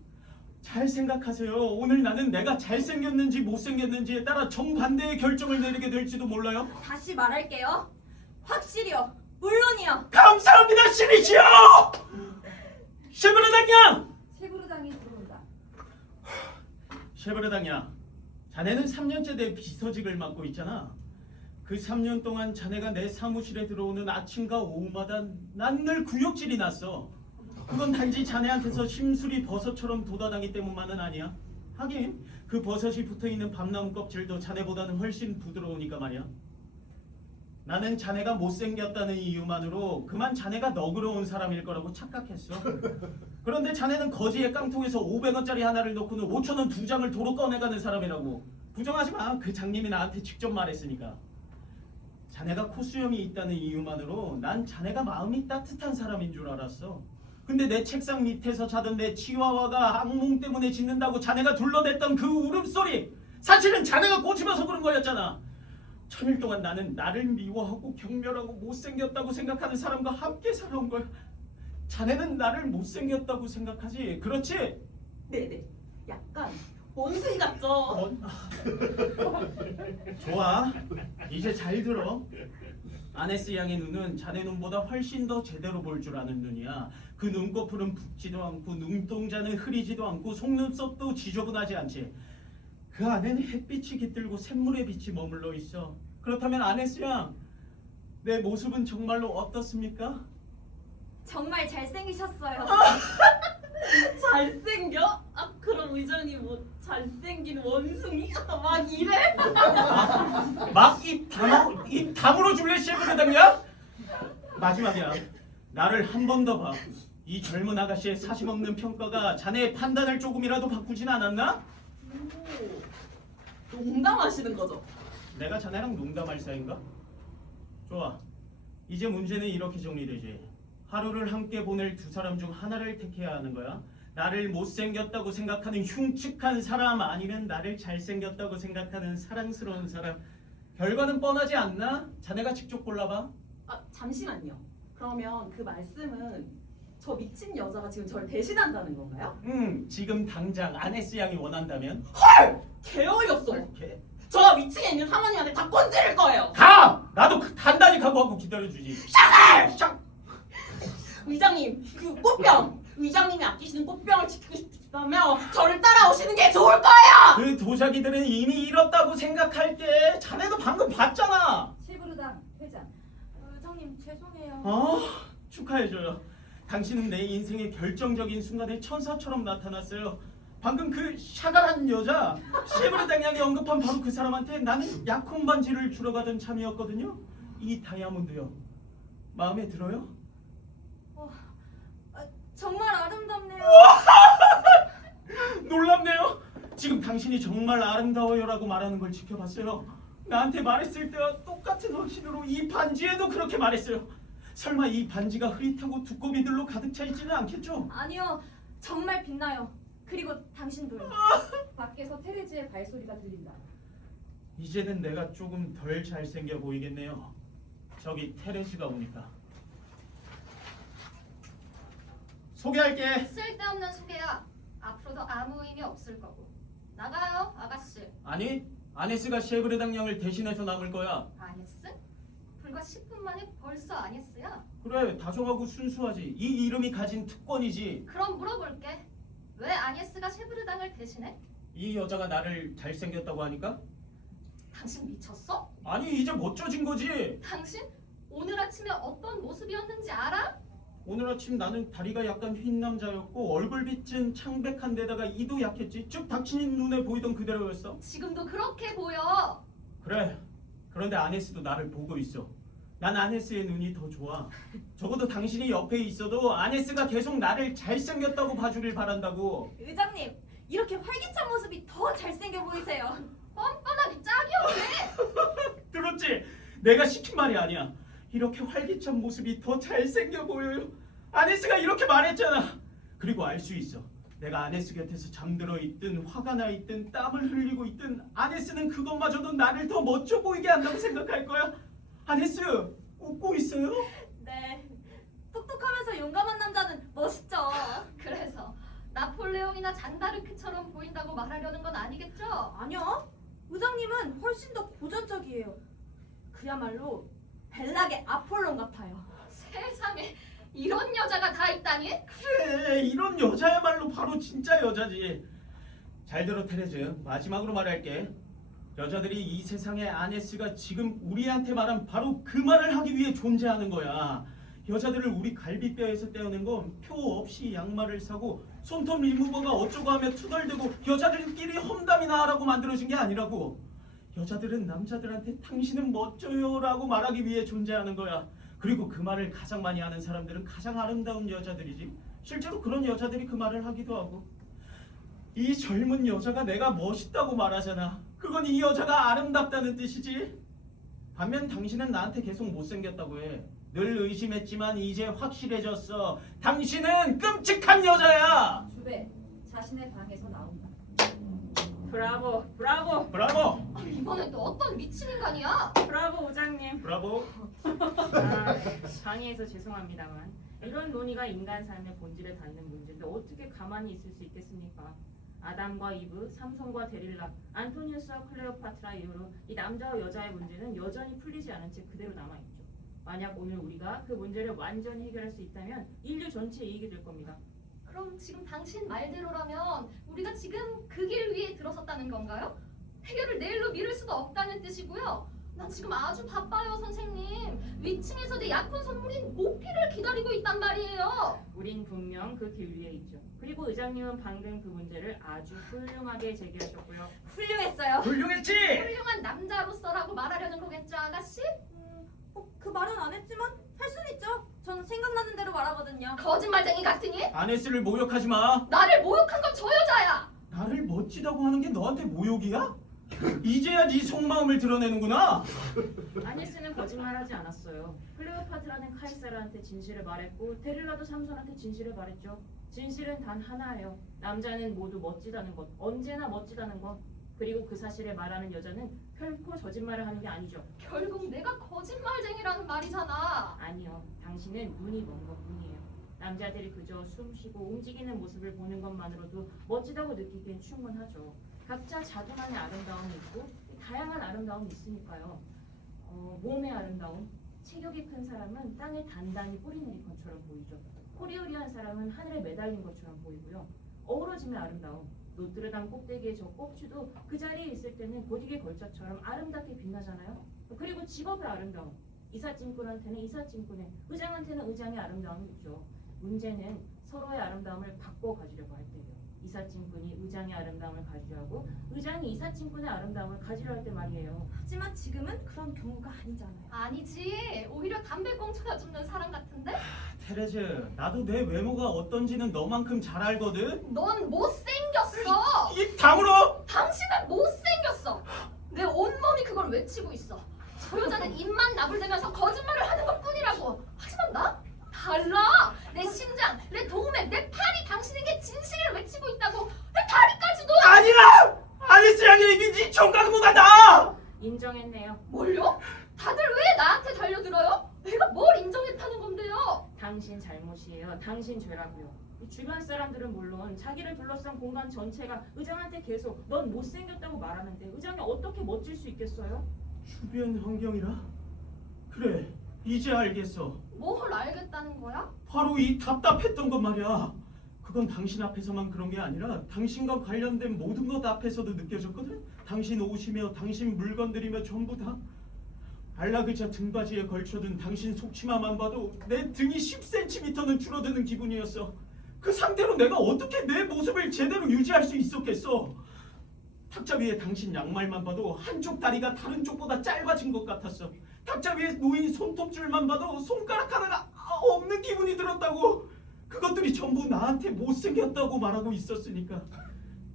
잘 생각하세요. 오늘 나는 내가 잘생겼는지 못생겼는지에 따라 정반대의 결정을 내리게 될지도 몰라요. 다시 말할게요. 확실히요. 물론이요. 감사합니다, 신이시여! 쉐브르당양! 쉐브르당이 들어온다. 쉐브르당양, 자네는 3년째 내 비서직을 맡고 있잖아. 그 3년 동안 자네가 내 사무실에 들어오는 아침과 오후마다 난 늘 구역질이 났어. 그건 단지 자네한테서 심술이 버섯처럼 돋아나기 때문만은 아니야. 하긴 그 버섯이 붙어있는 밤나무 껍질도 자네보다는 훨씬 부드러우니까 말이야. 나는 자네가 못생겼다는 이유만으로 그만 자네가 너그러운 사람일 거라고 착각했어. 그런데 자네는 거지의 깡통에서 500원짜리 하나를 넣고는 5,000원 2장을 도로 꺼내가는 사람이라고. 부정하지 마. 그 장님이 나한테 직접 말했으니까. 자네가 코수염이 있다는 이유만으로 난 자네가 마음이 따뜻한 사람인 줄 알았어. 근데 내 책상 밑에서 자던 내 치와와가 악몽 때문에 짖는다고 자네가 둘러댔던 그 울음소리, 사실은 자네가 꼬집어서 그런 거였잖아. 1000일 동안 나는 나를 미워하고 경멸하고 못생겼다고 생각하는 사람과 함께 살아온 거야. 자네는 나를 못생겼다고 생각하지, 그렇지? 네네. 약간 원숭이 같죠? 좋아. 이제 잘 들어. 아네스 양의 눈은 자네 눈보다 훨씬 더 제대로 볼 줄 아는 눈이야. 그 눈꺼풀은 붓지도 않고 눈동자는 흐리지도 않고 속눈썹도 지저분하지 않지. 그 안에는 햇빛이 깃들고 샘물의 빛이 머물러 있어. 그렇다면 아네스 양, 내 모습은 정말로 어떻습니까? 정말 잘생기셨어요. 잘생겨? 아 그럼 의장님 뭐 잘생긴 원숭이? 막 이래? 막 입 다물어 줄래 셰프레당이야? 마지막이야. 나를 한 번 더 봐. 이 젊은 아가씨의 사심 없는 평가가 자네의 판단을 조금이라도 바꾸진 않았나? 농담하시는 거죠? 내가 자네랑 농담할 사이인가? 좋아. 이제 문제는 이렇게 정리되지. 하루를 함께 보낼 두 사람 중 하나를 택해야 하는 거야. 나를 못생겼다고 생각하는 흉측한 사람, 아니면 나를 잘생겼다고 생각하는 사랑스러운 사람. 결과는 뻔하지 않나? 자네가 직접 골라봐. 아 잠시만요. 그러면 그 말씀은 저 미친 여자가 지금 저를 대신한다는 건가요? 지금 당장 아네스 양이 원한다면 개 어이없어. 이렇게 저 위층에 있는 사모님한테 다 건드릴 거예요. 가! 나도 단단히 각오하고 기다려주지. 샤갈! 의장님 그 꽃병. 의장님이 아끼시는 꽃병을 지키고 싶다면 저를 따라오시는 게 좋을 거예요. 그 도자기들은 이미 잃었다고 생각할게. 자네도 방금 봤잖아. 쉐브르당 회장. 의장님 죄송해요. 축하해줘요. 당신은 내 인생의 결정적인 순간에 천사처럼 나타났어요. 방금 그 샤갈한 여자, 쉐브르당 양이 언급한 바로 그 사람한테 나는 약혼 반지를 주러 가던 참이었거든요. 이 다이아몬드요. 마음에 들어요? 정말 아름답네요. 놀랍네요. 지금 당신이 정말 아름다워요라고 말하는 걸 지켜봤어요. 나한테 말했을 때와 똑같은 확신으로 이 반지에도 그렇게 말했어요. 설마 이 반지가 흐릿하고 두꺼비들로 가득 차 있지는 않겠죠? 아니요. 정말 빛나요. 그리고 당신도요. 밖에서 테레즈의 발소리가 들린다. 이제는 내가 조금 덜 잘생겨 보이겠네요. 저기 테레즈가 오니까. 소개할게. 쓸데없는 소개야. 앞으로도 아무 의미 없을 거고. 나가요, 아가씨. 아니, 아네스가 쉐브르당 양을 대신해서 남을 거야. 아니스? 불과 10분 만에 벌써 아니스야? 그래, 다정하고 순수하지. 이 이름이 가진 특권이지. 그럼 물어볼게. 왜 아니스가 쉐브르당을 대신해? 이 여자가 나를 잘생겼다고 하니까? 당신 미쳤어? 아니, 이제 멋져진 거지. 당신 오늘 아침에 어떤 모습이었는지 알아? 오늘 아침 나는 다리가 약간 휜 남자였고 얼굴빛은 창백한 데다가 이도 약했지. 쭉 당신 눈에 보이던 그대로였어. 지금도 그렇게 보여. 그래. 그런데 아네스도 나를 보고 있어. 난 아네스의 눈이 더 좋아. 적어도 당신이 옆에 있어도 아네스가 계속 나를 잘생겼다고 봐주길 바란다고. 의장님 이렇게 활기찬 모습이 더 잘생겨 보이세요. 뻔뻔하기 짝이었네. 들었지? 내가 시킨 말이 아니야. 이렇게 활기찬 모습이 더 잘생겨 보여요. 아네스가 이렇게 말했잖아. 그리고 알 수 있어. 내가 아네스 곁에서 잠들어 있든 화가 나 있든 땀을 흘리고 있든 아네스는 그것마저도 나를 더 멋져 보이게 한다고 생각할 거야. 아네스 웃고 있어요? 네. 똑똑하면서 용감한 남자는 멋있죠. 그래서 나폴레옹이나 잔다르크처럼 보인다고 말하려는 건 아니겠죠? 아니요. 의장님은 훨씬 더 고전적이에요. 그야말로 벨락의 아폴론 같아요. 세상에 이런 여자가 다 있다니? 그래, 이런 여자야말로 바로 진짜 여자지. 잘 들어 테레즈. 마지막으로 말할게. 여자들이 이 세상에 아네스가 지금 우리한테 말한 바로 그 말을 하기 위해 존재하는 거야. 여자들을 우리 갈비뼈에서 떼어낸 건 표 없이 양말을 사고 손톱 리무버가 어쩌고 하며 투덜대고 여자들끼리 험담이나 하라고 만들어진 게 아니라고. 여자들은 남자들한테 당신은 멋져요라고 말하기 위해 존재하는 거야. 그리고 그 말을 가장 많이 하는 사람들은 가장 아름다운 여자들이지. 실제로 그런 여자들이 그 말을 하기도 하고. 이 젊은 여자가 내가 멋있다고 말하잖아. 그건 이 여자가 아름답다는 뜻이지. 반면 당신은 나한테 계속 못생겼다고 해. 늘 의심했지만 이제 확실해졌어. 당신은 끔찍한 여자야. 주배, 자신의 방에서 나온다. 브라보, 브라보, 브라보. 이번엔 또 어떤 미친 인간이야? 브라보 우장님. 브라보. 방해해서 죄송합니다만 이런 논의가 인간 삶의 본질에 닿는 문제인데 어떻게 가만히 있을 수 있겠습니까? 아담과 이브, 삼손과 데릴라, 안토니우스와 클레오파트라 이후로 이 남자와 여자의 문제는 여전히 풀리지 않은 채 그대로 남아있죠. 만약 오늘 우리가 그 문제를 완전히 해결할 수 있다면 인류 전체 이익이 될 겁니다. 그럼 지금 당신 말대로라면 우리가 지금 그 길 위에 들어섰다는 건가요? 해결을 내일로 미룰 수도 없다는 뜻이고요. 나 지금 아주 바빠요, 선생님. 위층에서 내 약혼 선물인 모피를 기다리고 있단 말이에요. 우린 분명 그 길 위에 있죠. 그리고 의장님은 방금 그 문제를 아주 훌륭하게 제기하셨고요. 훌륭했어요. 훌륭했지. 훌륭한 남자로서라고 말하려는 거겠죠, 아가씨? 그 말은 안 했지만 할 수는 있죠. 저는 생각나는 대로 말하거든요. 거짓말쟁이 같으니? 아네스를 모욕하지 마. 나를 모욕한 건 저 여자야. 나를 멋지다고 하는 게 너한테 모욕이야? 이제야 네 속마음을 드러내는구나. 아니스는 거짓말하지 않았어요. 클레오파트라는 카이사르한테 진실을 말했고 데릴라도 삼손한테 진실을 말했죠. 진실은 단 하나예요. 남자는 모두 멋지다는 것, 언제나 멋지다는 것. 그리고 그 사실을 말하는 여자는 결코 거짓말을 하는 게 아니죠. 결국 내가 거짓말쟁이라는 말이잖아. 아니요. 당신은 눈이 먼 것뿐이에요. 남자들이 그저 숨쉬고 움직이는 모습을 보는 것만으로도 멋지다고 느끼기엔 충분하죠. 각자 자기만의 아름다움이 있고 다양한 아름다움이 있으니까요. 몸의 아름다움, 체격이 큰 사람은 땅에 단단히 뿌리 내린 것처럼 보이죠. 호리호리한 사람은 하늘에 매달린 것처럼 보이고요. 어우러짐의 아름다움, 노트르담 꼭대기의 저 꼭지도 그 자리에 있을 때는 고딕의 걸작처럼 아름답게 빛나잖아요. 그리고 직업의 아름다움, 이삿짐꾼한테는 이삿짐꾼의, 의장한테는 의장의 아름다움이 있죠. 문제는 서로의 아름다움을 바꿔 가지려고 할 때예요. 이삿짐꾼이 의장의 아름다움을 가지려고 의장이 이삿짐꾼의 아름다움을 가지려 할 때 말이에요. 하지만 지금은 그런 경우가 아니잖아요. 아니지. 오히려 담배꽁초가 줍는 사람 같은데? 테레즈, 나도 내 외모가 어떤지는 너만큼 잘 알거든. 넌 못생겼어. 이 다물어. 당신은 못생겼어. 내 온몸이 그걸 외치고 있어. 저 여자는 입만 나불대면서 거짓말을 하는 것뿐이라고. 하지만 나? 달라. 내 심장, 내 동맥, 내 팔이 당신에게 진실을 외치고 있다고. 내 다리까지도. 아니야. 아니스 양이 이게 네 청각보다 나. 인정했네요. 뭘요? 다들 왜 나한테 달려들어요? 내가 뭘 인정했다는 건데요? 당신 잘못이에요. 당신 죄라고요. 이 주변 사람들은 물론 자기를 둘러싼 공간 전체가 의장한테 계속 넌 못생겼다고 말하는데 의장이 어떻게 멋질 수 있겠어요? 주변 환경이라? 그래, 이제 알겠어. 뭘 알겠다는 거야? 바로 이 답답했던 것 말이야. 그건 당신 앞에서만 그런 게 아니라 당신과 관련된 모든 것 앞에서도 느껴졌거든. 당신 옷이며 당신 물건들이며 전부 다. 안락의자 등받이에 걸쳐둔 당신 속치마만 봐도 내 등이 10cm는 줄어드는 기분이었어. 그 상태로 내가 어떻게 내 모습을 제대로 유지할 수 있었겠어. 탁자 위에 당신 양말만 봐도 한쪽 다리가 다른 쪽보다 짧아진 것 같았어. 탁자 위에 놓인 손톱줄만 봐도 손가락 하나가 없는 기분이 들었다고. 그것들이 전부 나한테 못생겼다고 말하고 있었으니까.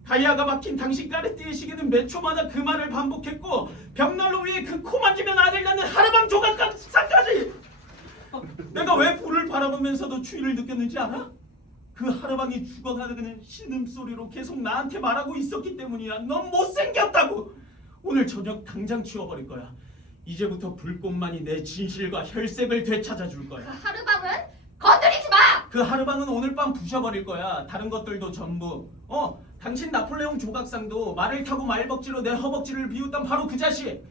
다이아가 박힌 당신 까르띠에 시계는 몇 초마다 그 말을 반복했고 벽난로 위에 그 코 만지면 아들 낳는 하르방 조각상까지. 내가 왜 불을 바라보면서도 추위를 느꼈는지 알아? 그 하르방이 죽어가는 신음소리로 계속 나한테 말하고 있었기 때문이야. 넌 못생겼다고. 오늘 저녁 당장 치워버릴 거야. 이제부터 불꽃만이 내 진실과 혈색을 되찾아줄 그 거야. 하르방은 건드리지 마! 그 하르방은 오늘 밤 부셔버릴 거야. 다른 것들도 전부. 당신 나폴레옹 조각상도 말을 타고 말벅지로 내 허벅지를 비웃던 바로 그 자식.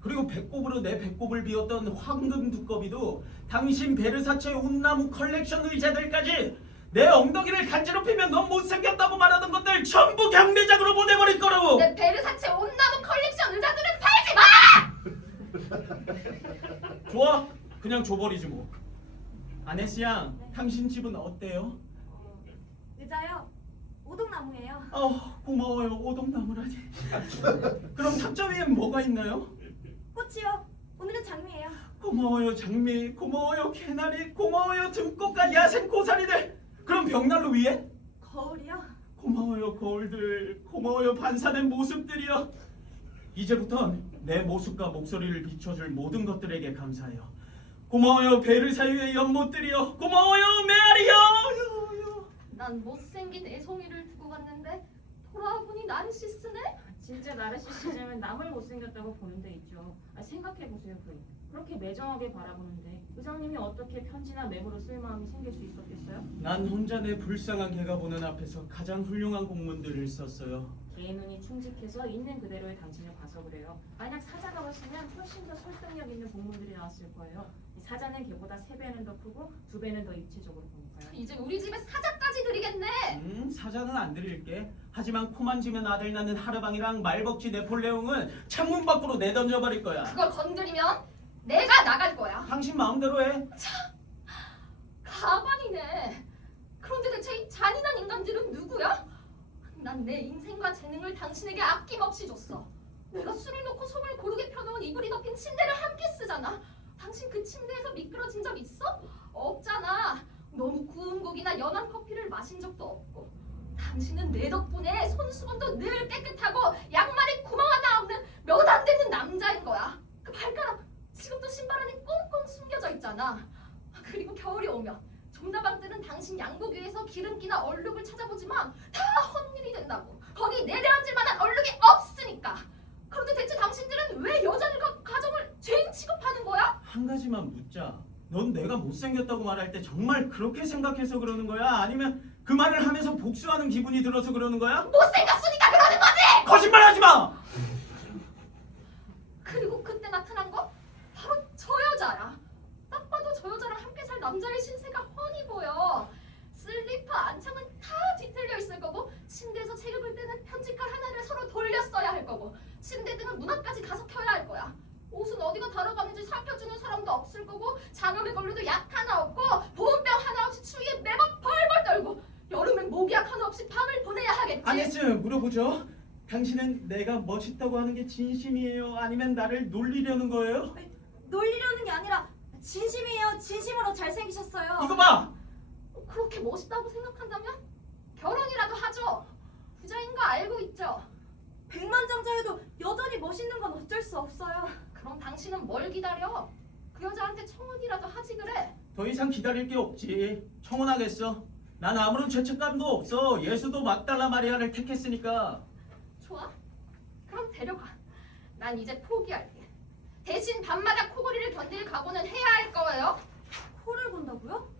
그리고 배꼽으로 내 배꼽을 비웠던 황금 두꺼비도 당신 베르사체 온나무 컬렉션 의자들까지 내 엉덩이를 간지럽히면 넌 못생겼다고 말하던 것들 전부 경매장으로 보내버릴 거라고. 내 베르사체 온나무 컬렉션 의자들은 팔지 마! 좋아, 그냥 줘버리지 뭐. 아네스 양, 당신 집은 어때요? 의자요. 오동나무예요. 고마워요. 오동나무라니. 그럼 탁자 위엔 뭐가 있나요? 꽃이요. 오늘은 장미예요. 고마워요 장미, 고마워요 개나리, 고마워요 등꽃과 야생 고사리들. 그럼 벽난로 위에? 거울이요. 고마워요 거울들, 고마워요 반사된 모습들이요. 이제부턴 내 모습과 목소리를 비춰줄 모든 것들에게 감사해요. 고마워요 베르사유의 연못들이요. 고마워요 메아리요. 난 못생긴 애송이를 두고 갔는데 돌아보니 나르시스네? 진짜 나르시시즘은 남을 못생겼다고 보는 데 있죠. 생각해보세요, 부인. 그렇게 매정하게 바라보는데 의장님이 어떻게 편지나 메모로 쓸 마음이 생길 수 있었겠어요? 난 혼자 내 불쌍한 개가 보는 앞에서 가장 훌륭한 공문들을 썼어요. 개의 눈이 충직해서 있는 그대로의 당신을 봐서 그래요. 만약 사자가 봤으면 훨씬 더 설득력 있는 공문들이 나왔을 거예요. 이 사자는 개보다 3배는 더 크고 2배는 더 입체적으로 보니까요. 이제 우리 집에 사자까지 드리겠네. 사자는 안 드릴게. 하지만 코만 지면 아들 낳는 하르방이랑 말벅지 네폴레옹은 창문 밖으로 내던져 버릴 거야. 그걸 건드리면 내가 나갈 거야. 당신 마음대로 해. 가관이네. 그런데 대체 이 잔인한 인간들은 누구야? 난 내 인생과 재능을 당신에게 아낌없이 줬어. 내가 술을 놓고 속을 고르게 펴놓은 이불이 덮인 침대를 함께 쓰잖아. 당신 그 침대에서 미끄러진 적 있어? 없잖아. 너무 구운 고기나 연한 커피를 마신 적도 없고. 당신은 내 덕분에 손수건도 늘 깨끗하고 양말에 구멍 하나 없는 몇 안 되는 남자인 거야. 그 발가락 지금도 신발 안에 꽁꽁 숨겨져 있잖아. 그리고 겨울이 오면 좀다방들은 당신 양복 위에서 기름기나 얼룩을 찾아보지만 다 헛일이 된다고. 거기 내려앉을 만한 얼룩이 없으니까. 그런데 대체 당신들은 왜 여자들과 가정을 죄인 취급하는 거야? 한 가지만 묻자. 넌 내가 못생겼다고 말할 때 정말 그렇게 생각해서 그러는 거야? 아니면 그 말을 하면서 복수하는 기분이 들어서 그러는 거야? 못생겼으니까 그러는 거지! 거짓말하지 마! 그리고 그때 나타난 거 바로 저 여자야. 딱 봐도 저 여자랑 함께 살 남자의 신세가 훤히 보여. 슬리퍼 안창은 다 뒤틀려 있을 거고, 침대에서 책을 볼 때는 편지칼 하나를 서로 돌렸어야 할 거고, 침대 등은 문 앞까지 가서 켜야 할 거야. 옷은 어디가 달아가는지 살펴주는 사람도 없을 거고, 장염에 걸려도 약 하나 없고, 보온병 하나 없이 추위에 매번 벌벌 떨고, 여름엔 모기약 하나 없이 밤을 보내야 하겠지. 아네스 물어보죠. 당신은 내가 멋있다고 하는 게 진심이에요? 아니면 나를 놀리려는 거예요? 놀리려는 게 아니라 진심이에요. 진심으로 잘생기셨어요. 이거 봐! 그렇게 멋있다고 생각한다면 결혼이라도 하죠. 부자인 거 알고 있죠. 백만장자여도 여전히 멋있는 건 어쩔 수 없어요. 그럼 당신은 뭘 기다려? 그 여자한테 청혼이라도 하지 그래. 더 이상 기다릴 게 없지. 청혼하겠어. 난 아무런 죄책감도 없어. 예수도 막달라 마리아를 택했으니까. 좋아. 그럼 데려가. 난 이제 포기할게. 대신 밤마다 코골이를 견딜 각오는 해야 할 거예요. 코를 건다고요?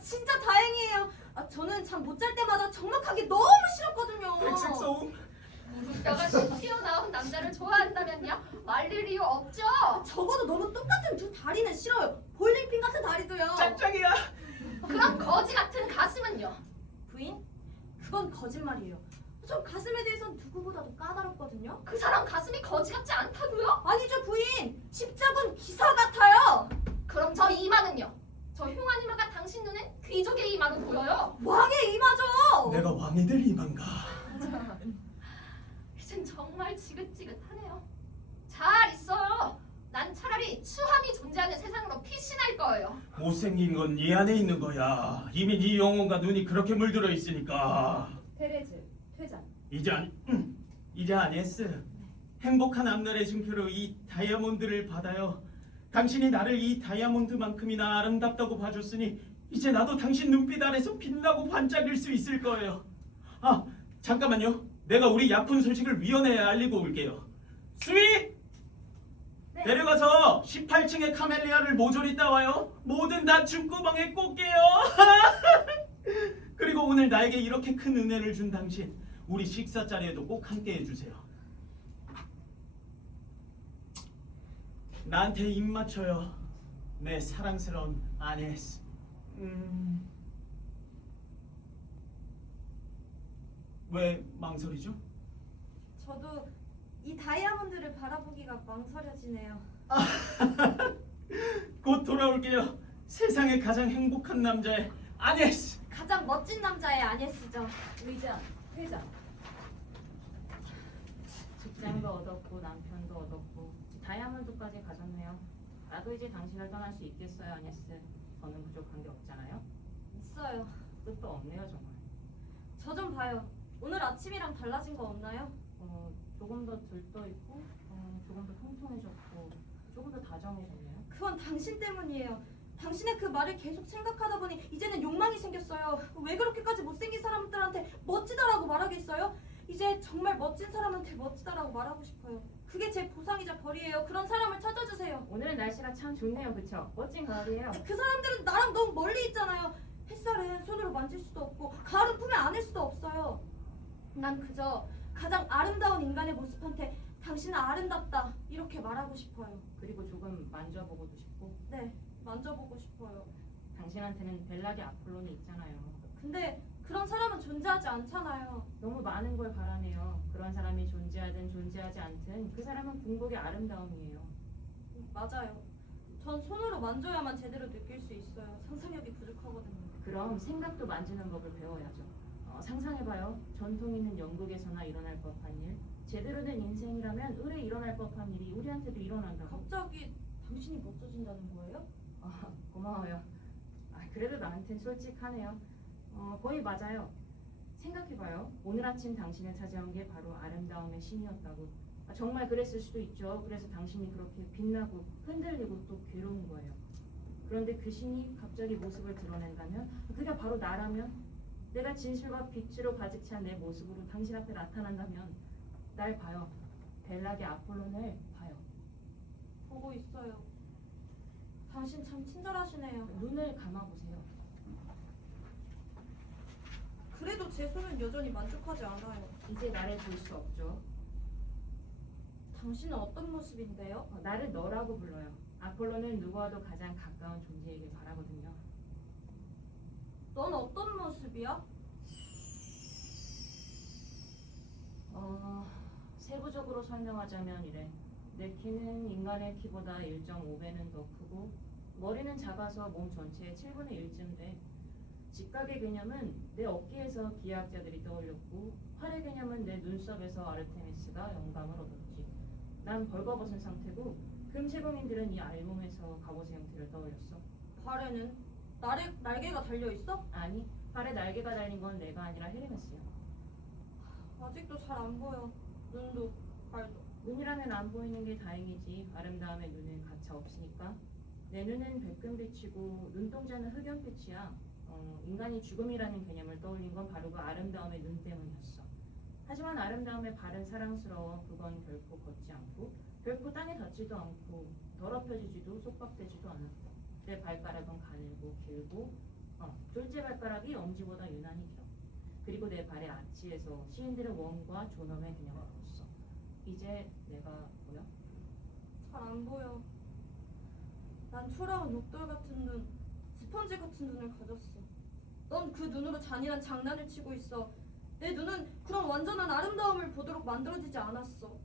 진짜 다행이에요. 저는 잠 못 잘 때마다 적막하기 너무 싫었거든요. 백색소음. 무릎뼈가 씩 튀어나온 남자를 좋아한다면요? 말릴 이유 없죠? 적어도 너무 똑같은 두 다리는 싫어요. 볼링핀 같은 다리도요. 짝짝이야. 그럼 거지 같은 가슴은요? 부인? 그건 거짓말이에요. 저 가슴에 대해선 누구보다도 까다롭거든요. 그 사람 가슴이 거지 같지 않다고요? 아니죠 부인. 십자군 기사 같아요. 그럼 저 이마는요? 저 흉한 이마가 당신 눈엔 귀족의 이마로 보여요? 왕의 이마죠. 내가 왕이 될 이만가. 이젠 정말 지긋지긋하네요. 잘 있어요. 난 차라리 추함이 존재하는 세상으로 피신할 거예요. 못생긴 건 네 안에 있는 거야. 이미 네 영혼과 눈이 그렇게 물들어 있으니까. 테레즈, 퇴장. 이제 아니에스. 행복한 앞날의 증표로 이 다이아몬드를 받아요. 당신이 나를 이 다이아몬드만큼이나 아름답다고 봐줬으니 이제 나도 당신 눈빛 아래서 빛나고 반짝일 수 있을 거예요. 잠깐만요. 내가 우리 약혼 소식을 위원회에 알리고 올게요. 수미! 네. 내려가서 18층의 카멜리아를 모조리 따와요. 모든 다 줌구멍에 꽂게요. 그리고 오늘 나에게 이렇게 큰 은혜를 준 당신, 우리 식사 자리에도 꼭 함께 해주세요. 나한테 입 맞춰요. 내 사랑스러운 아네스. 왜 망설이죠? 저도 이 다이아몬드를 바라보기가 망설여지네요. 곧 돌아올게요. 세상에 가장 행복한 남자의 아네스. 가장 멋진 남자의 아니스죠. 의장, 회장. 직장도 얻었고 남편도 얻었고 다이아몬드까지 가졌네요. 나도 이제 당신을 떠날 수 있겠어요, 아네스. 저는 부족한 게 없잖아요. 있어요. 끝도 없네요, 정말. 저 좀 봐요. 오늘 아침이랑 달라진 거 없나요? 조금 더 들떠 있고, 조금 더 통통해졌고, 조금 더 다정해졌네요. 그건 당신 때문이에요. 당신의 그 말을 계속 생각하다 보니 이제는 욕망이 생겼어요. 왜 그렇게까지 못생긴 사람들한테 멋지다라고 말하겠어요? 이제 정말 멋진 사람한테 멋지다라고 말하고 싶어요. 그게 제 보상이자 벌이에요. 그런 사람을 찾아주세요. 오늘은 날씨가 참 좋네요, 그쵸? 멋진 가을이에요. 그 사람들은 나랑 너무 멀리 있잖아요. 햇살은 손으로 만질 수도 없고 가을은 품에 안을 수도 없어요. 난 그저 가장 아름다운 인간의 모습한테 당신은 아름답다 이렇게 말하고 싶어요. 그리고 조금 만져보고도 싶고. 네, 만져보고 싶어요. 당신한테는 벨라디 아폴론이 있잖아요. 근데 그런 사람은 존재하지 않잖아요. 너무 많은 걸 바라네요. 그런 사람이 존재하든 존재하지 않든 그 사람은 궁극의 아름다움이에요. 맞아요. 전 손으로 만져야만 제대로 느낄 수 있어요. 상상력이 부족하거든요. 그럼 생각도 만지는 법을 배워야죠. 상상해봐요. 전통 있는 영국에서나 일어날 법한 일, 제대로 된 인생이라면 의뢰 일어날 법한 일이 우리한테도 일어난다고. 갑자기 당신이 멋져진다는 거예요? 고마워요. 그래도 나한텐 솔직하네요. 거의 맞아요. 생각해봐요. 오늘 아침 당신을 찾아온 게 바로 아름다움의 신이었다고. 정말 그랬을 수도 있죠. 그래서 당신이 그렇게 빛나고 흔들리고 또 괴로운 거예요. 그런데 그 신이 갑자기 모습을 드러낸다면, 그게 바로 나라면, 내가 진실과 빛으로 가득 찬 내 모습으로 당신 앞에 나타난다면 날 봐요. 벨라디 아폴론을 봐요. 보고 있어요. 당신 참 친절하시네요. 눈을 감아보세요. 그래도 제 손은 여전히 만족하지 않아요. 이제 나를 볼 수 없죠. 당신은 어떤 모습인데요? 나를 너라고 불러요. 아폴로는 누구와도 가장 가까운 존재이길 바라거든요. 넌 어떤 모습이야? 세부적으로 설명하자면 이래. 내 키는 인간의 키보다 1.5배는 더 크고 머리는 작아서 몸 전체의 7분의 1쯤 돼. 직각의 개념은 내 어깨에서 기하학자들이 떠올렸고 활의 개념은 내 눈썹에서 아르테미스가 영감을 얻었지. 난 벌거벗은 상태고 금세공인들은 이 알몸에서 갑옷의 형태를 떠올렸어. 발에는 날개가 달려있어? 아니, 발에 날개가 달린 건 내가 아니라 헤르메스야. 아직도 잘 안 보여. 눈도 발도. 눈이라면 안 보이는 게 다행이지. 아름다움의 눈은 가차 없으니까. 내 눈은 백금빛이고 눈동자는 흑연빛이야. 인간이 죽음이라는 개념을 떠올린 건 바로 그 아름다움의 눈 때문이었어. 하지만 아름다움의 발은 사랑스러워. 그건 결코 걷지 않고 결코 땅에 닿지도 않고 더럽혀지지도 속박되지도 않아. 내 발가락은 가늘고 길고 둘째 발가락이 엄지보다 유난히 길어. 그리고 내 발의 아치에서 시인들의 웜과 존엄의 개념을 얻었어. 이제 내가 보여? 잘 안 보여. 난 초라한 녹돌 같은 눈, 스펀지 같은 눈을 가졌어. 넌 그 눈으로 잔인한 장난을 치고 있어. 내 눈은 그런 완전한 아름다움을 보도록 만들어지지 않았어.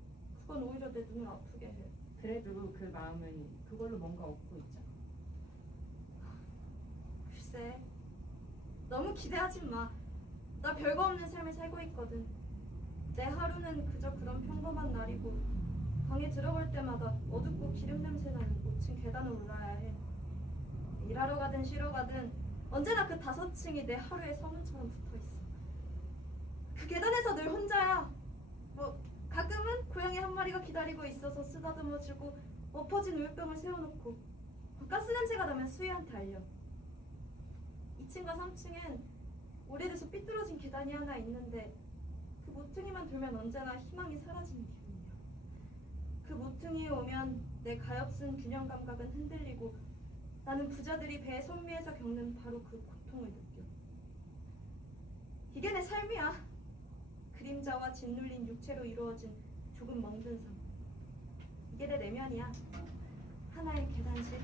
그건 오히려 내 눈을 아프게 해. 그래도 그 마음은 그걸로 뭔가 얻고 있잖아. 글쎄, 너무 기대하지 마. 나 별거 없는 삶을 살고 있거든. 내 하루는 그저 그런 평범한 날이고 방에 들어갈 때마다 어둡고 기름 냄새 나는 5층 계단을 올라야 해. 일하러 가든 쉬러 가든 언제나 그 5층이 내 하루의 서문처럼 붙어있어. 그 계단에서 늘 혼자야. 가끔은 고양이 한 마리가 기다리고 있어서 쓰다듬어주고 엎어진 우유병을 세워놓고 가스 냄새가 나면 수희한테 알려. 2층과 3층엔 오래돼서 삐뚤어진 계단이 하나 있는데 그 모퉁이만 돌면 언제나 희망이 사라지는 기분이야. 그 모퉁이에 오면 내 가엾은 균형 감각은 흔들리고 나는 부자들이 배의 선미에서 겪는 바로 그 고통을 느껴. 이게 내 삶이야. 그림자와 짓눌린 육체로 이루어진 조금 멍든 삶. 이게 내 내면이야. 하나의 계단식.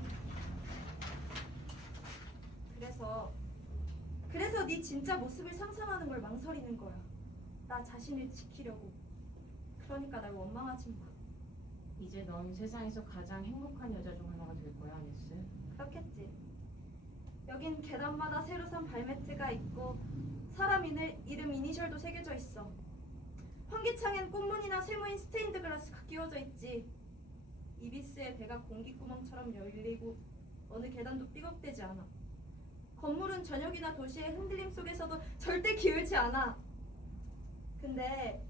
그래서 네 진짜 모습을 상상하는 걸 망설이는 거야. 나 자신을 지키려고. 그러니까 날 원망하지 마. 이제 넌 세상에서 가장 행복한 여자 중 하나가 될 거야, 아네스. 그렇겠지. 위엔 계단마다 새로 산 발매트가 있고 사람 이름 이니셜도 새겨져 있어. 환기창엔 꽃무늬나 세모인 스테인드 글라스가 끼워져 있지. 이비스의 배가 공기구멍처럼 열리고 어느 계단도 삐걱대지 않아. 건물은 저녁이나 도시의 흔들림 속에서도 절대 기울지 않아. 근데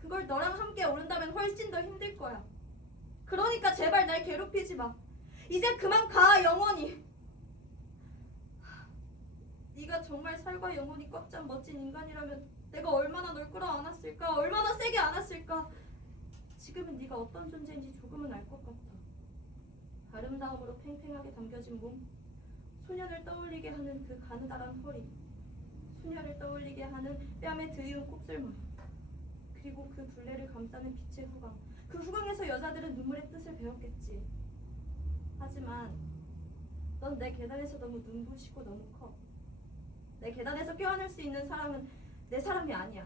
그걸 너랑 함께 오른다면 훨씬 더 힘들 거야. 그러니까 제발 날 괴롭히지 마. 이제 그만 가, 영원히. 네가 정말 살과 영혼이 꽉 찬 멋진 인간이라면 내가 얼마나 널 끌어안았을까, 얼마나 세게 안았을까. 지금은 네가 어떤 존재인지 조금은 알 것 같아. 아름다움으로 팽팽하게 담겨진 몸, 소년을 떠올리게 하는 그 가느다란 허리, 소녀를 떠올리게 하는 뺨에 드리운 곱슬머리, 그리고 그 둘레를 감싸는 빛의 후광. 그 후광에서 여자들은 눈물의 뜻을 배웠겠지. 하지만 넌 내 계단에서 너무 눈부시고 너무 커. 내 계단에서 껴안을 수 있는 사람은 내 사람이 아니야.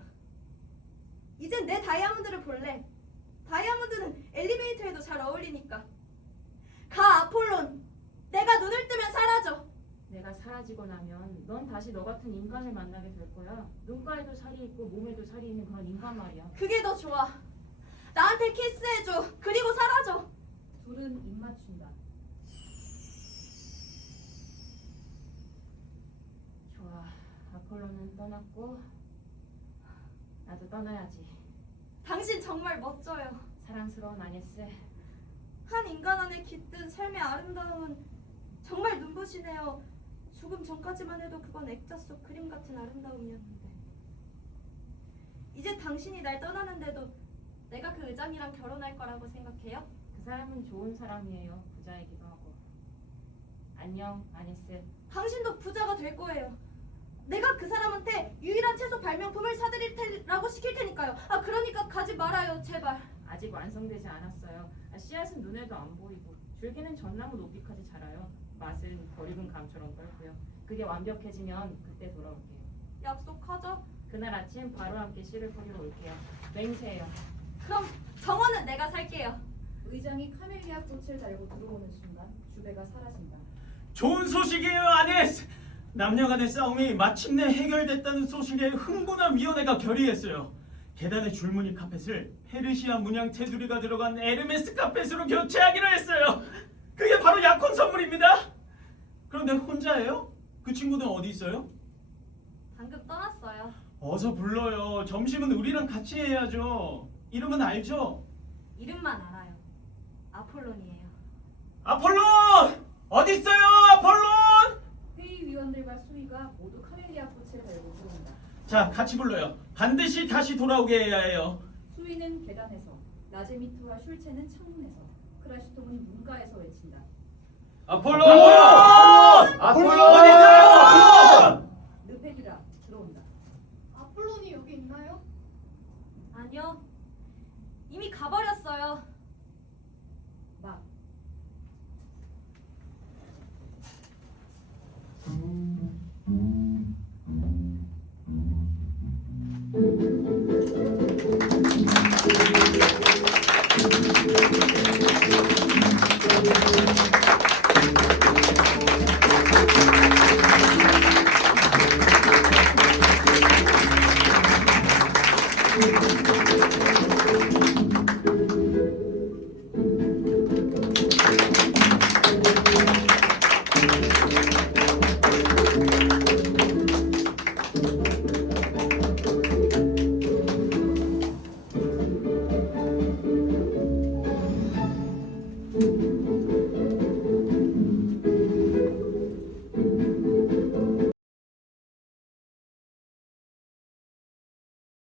이젠 내 다이아몬드를 볼래. 다이아몬드는 엘리베이터에도 잘 어울리니까. 가, 아폴론. 내가 눈을 뜨면 사라져. 내가 사라지고 나면 넌 다시 너 같은 인간을 만나게 될 거야. 눈가에도 살이 있고 몸에도 살이 있는 그런 인간 말이야. 그게 더 좋아. 나한테 키스해줘. 그리고 사라져. 둘은 입 맞춘다. 좋아. 아폴로는 떠났고 나도 떠나야지. 당신 정말 멋져요. 사랑스러운 아네스. 한 인간 안에 깃든 삶의 아름다움은 정말 눈부시네요. 조금 전까지만 해도 그건 액자 속 그림 같은 아름다움이었는데. 이제 당신이 날 떠나는데도 내가 그 의장이랑 결혼할 거라고 생각해요? 그 사람은 좋은 사람이에요. 부자이기도 하고. 안녕, 아네스. 당신도 부자가 될 거예요. 내가 그 사람한테 유일한 채소 발명품을 사드릴 테라고 시킬 테니까요. 아, 그러니까 가지 말아요, 제발. 아직 완성되지 않았어요. 씨앗은 눈에도 안 보이고 줄기는 전나무 높이까지 자라요. 맛은 버리군 감처럼 떫고요. 그게 완벽해지면 그때 돌아올게요. 약속하죠? 그날 아침 바로 함께 씨를 뿌리러 올게요. 맹세해요. 그럼 정원은 내가 살게요. 의장이 카멜리아 꽃을 달고 들어오는 순간 주배가 사라진다. 좋은 소식이에요, 아네스. 남녀 간의 싸움이 마침내 해결됐다는 소식에 흥분한 위원회가 결의했어요. 계단의 줄무늬 카펫을 페르시아 문양 테두리가 들어간 에르메스 카펫으로 교체하기로 했어요. 그게 바로 약혼 선물입니다. 그런데 혼자예요? 그 친구는 어디 있어요? 방금 떠났어요. 어서 불러요. 점심은 우리랑 같이 해야죠. 이름은 알죠? 이름만 알아요. 아폴론이에요. 아폴론! 어디 있어요, 아폴론? 회의위원들과 수위가 모두 카멜리아 꽃을 달고 들어온다. 자, 같이 불러요. 반드시 다시 돌아오게 해야 해요. 수위는 계단에서, 라제미트와 슐체는 창문에서, 크라시통은 문가에서 외친다. 아폴론! 아폴론! 어디 있어요?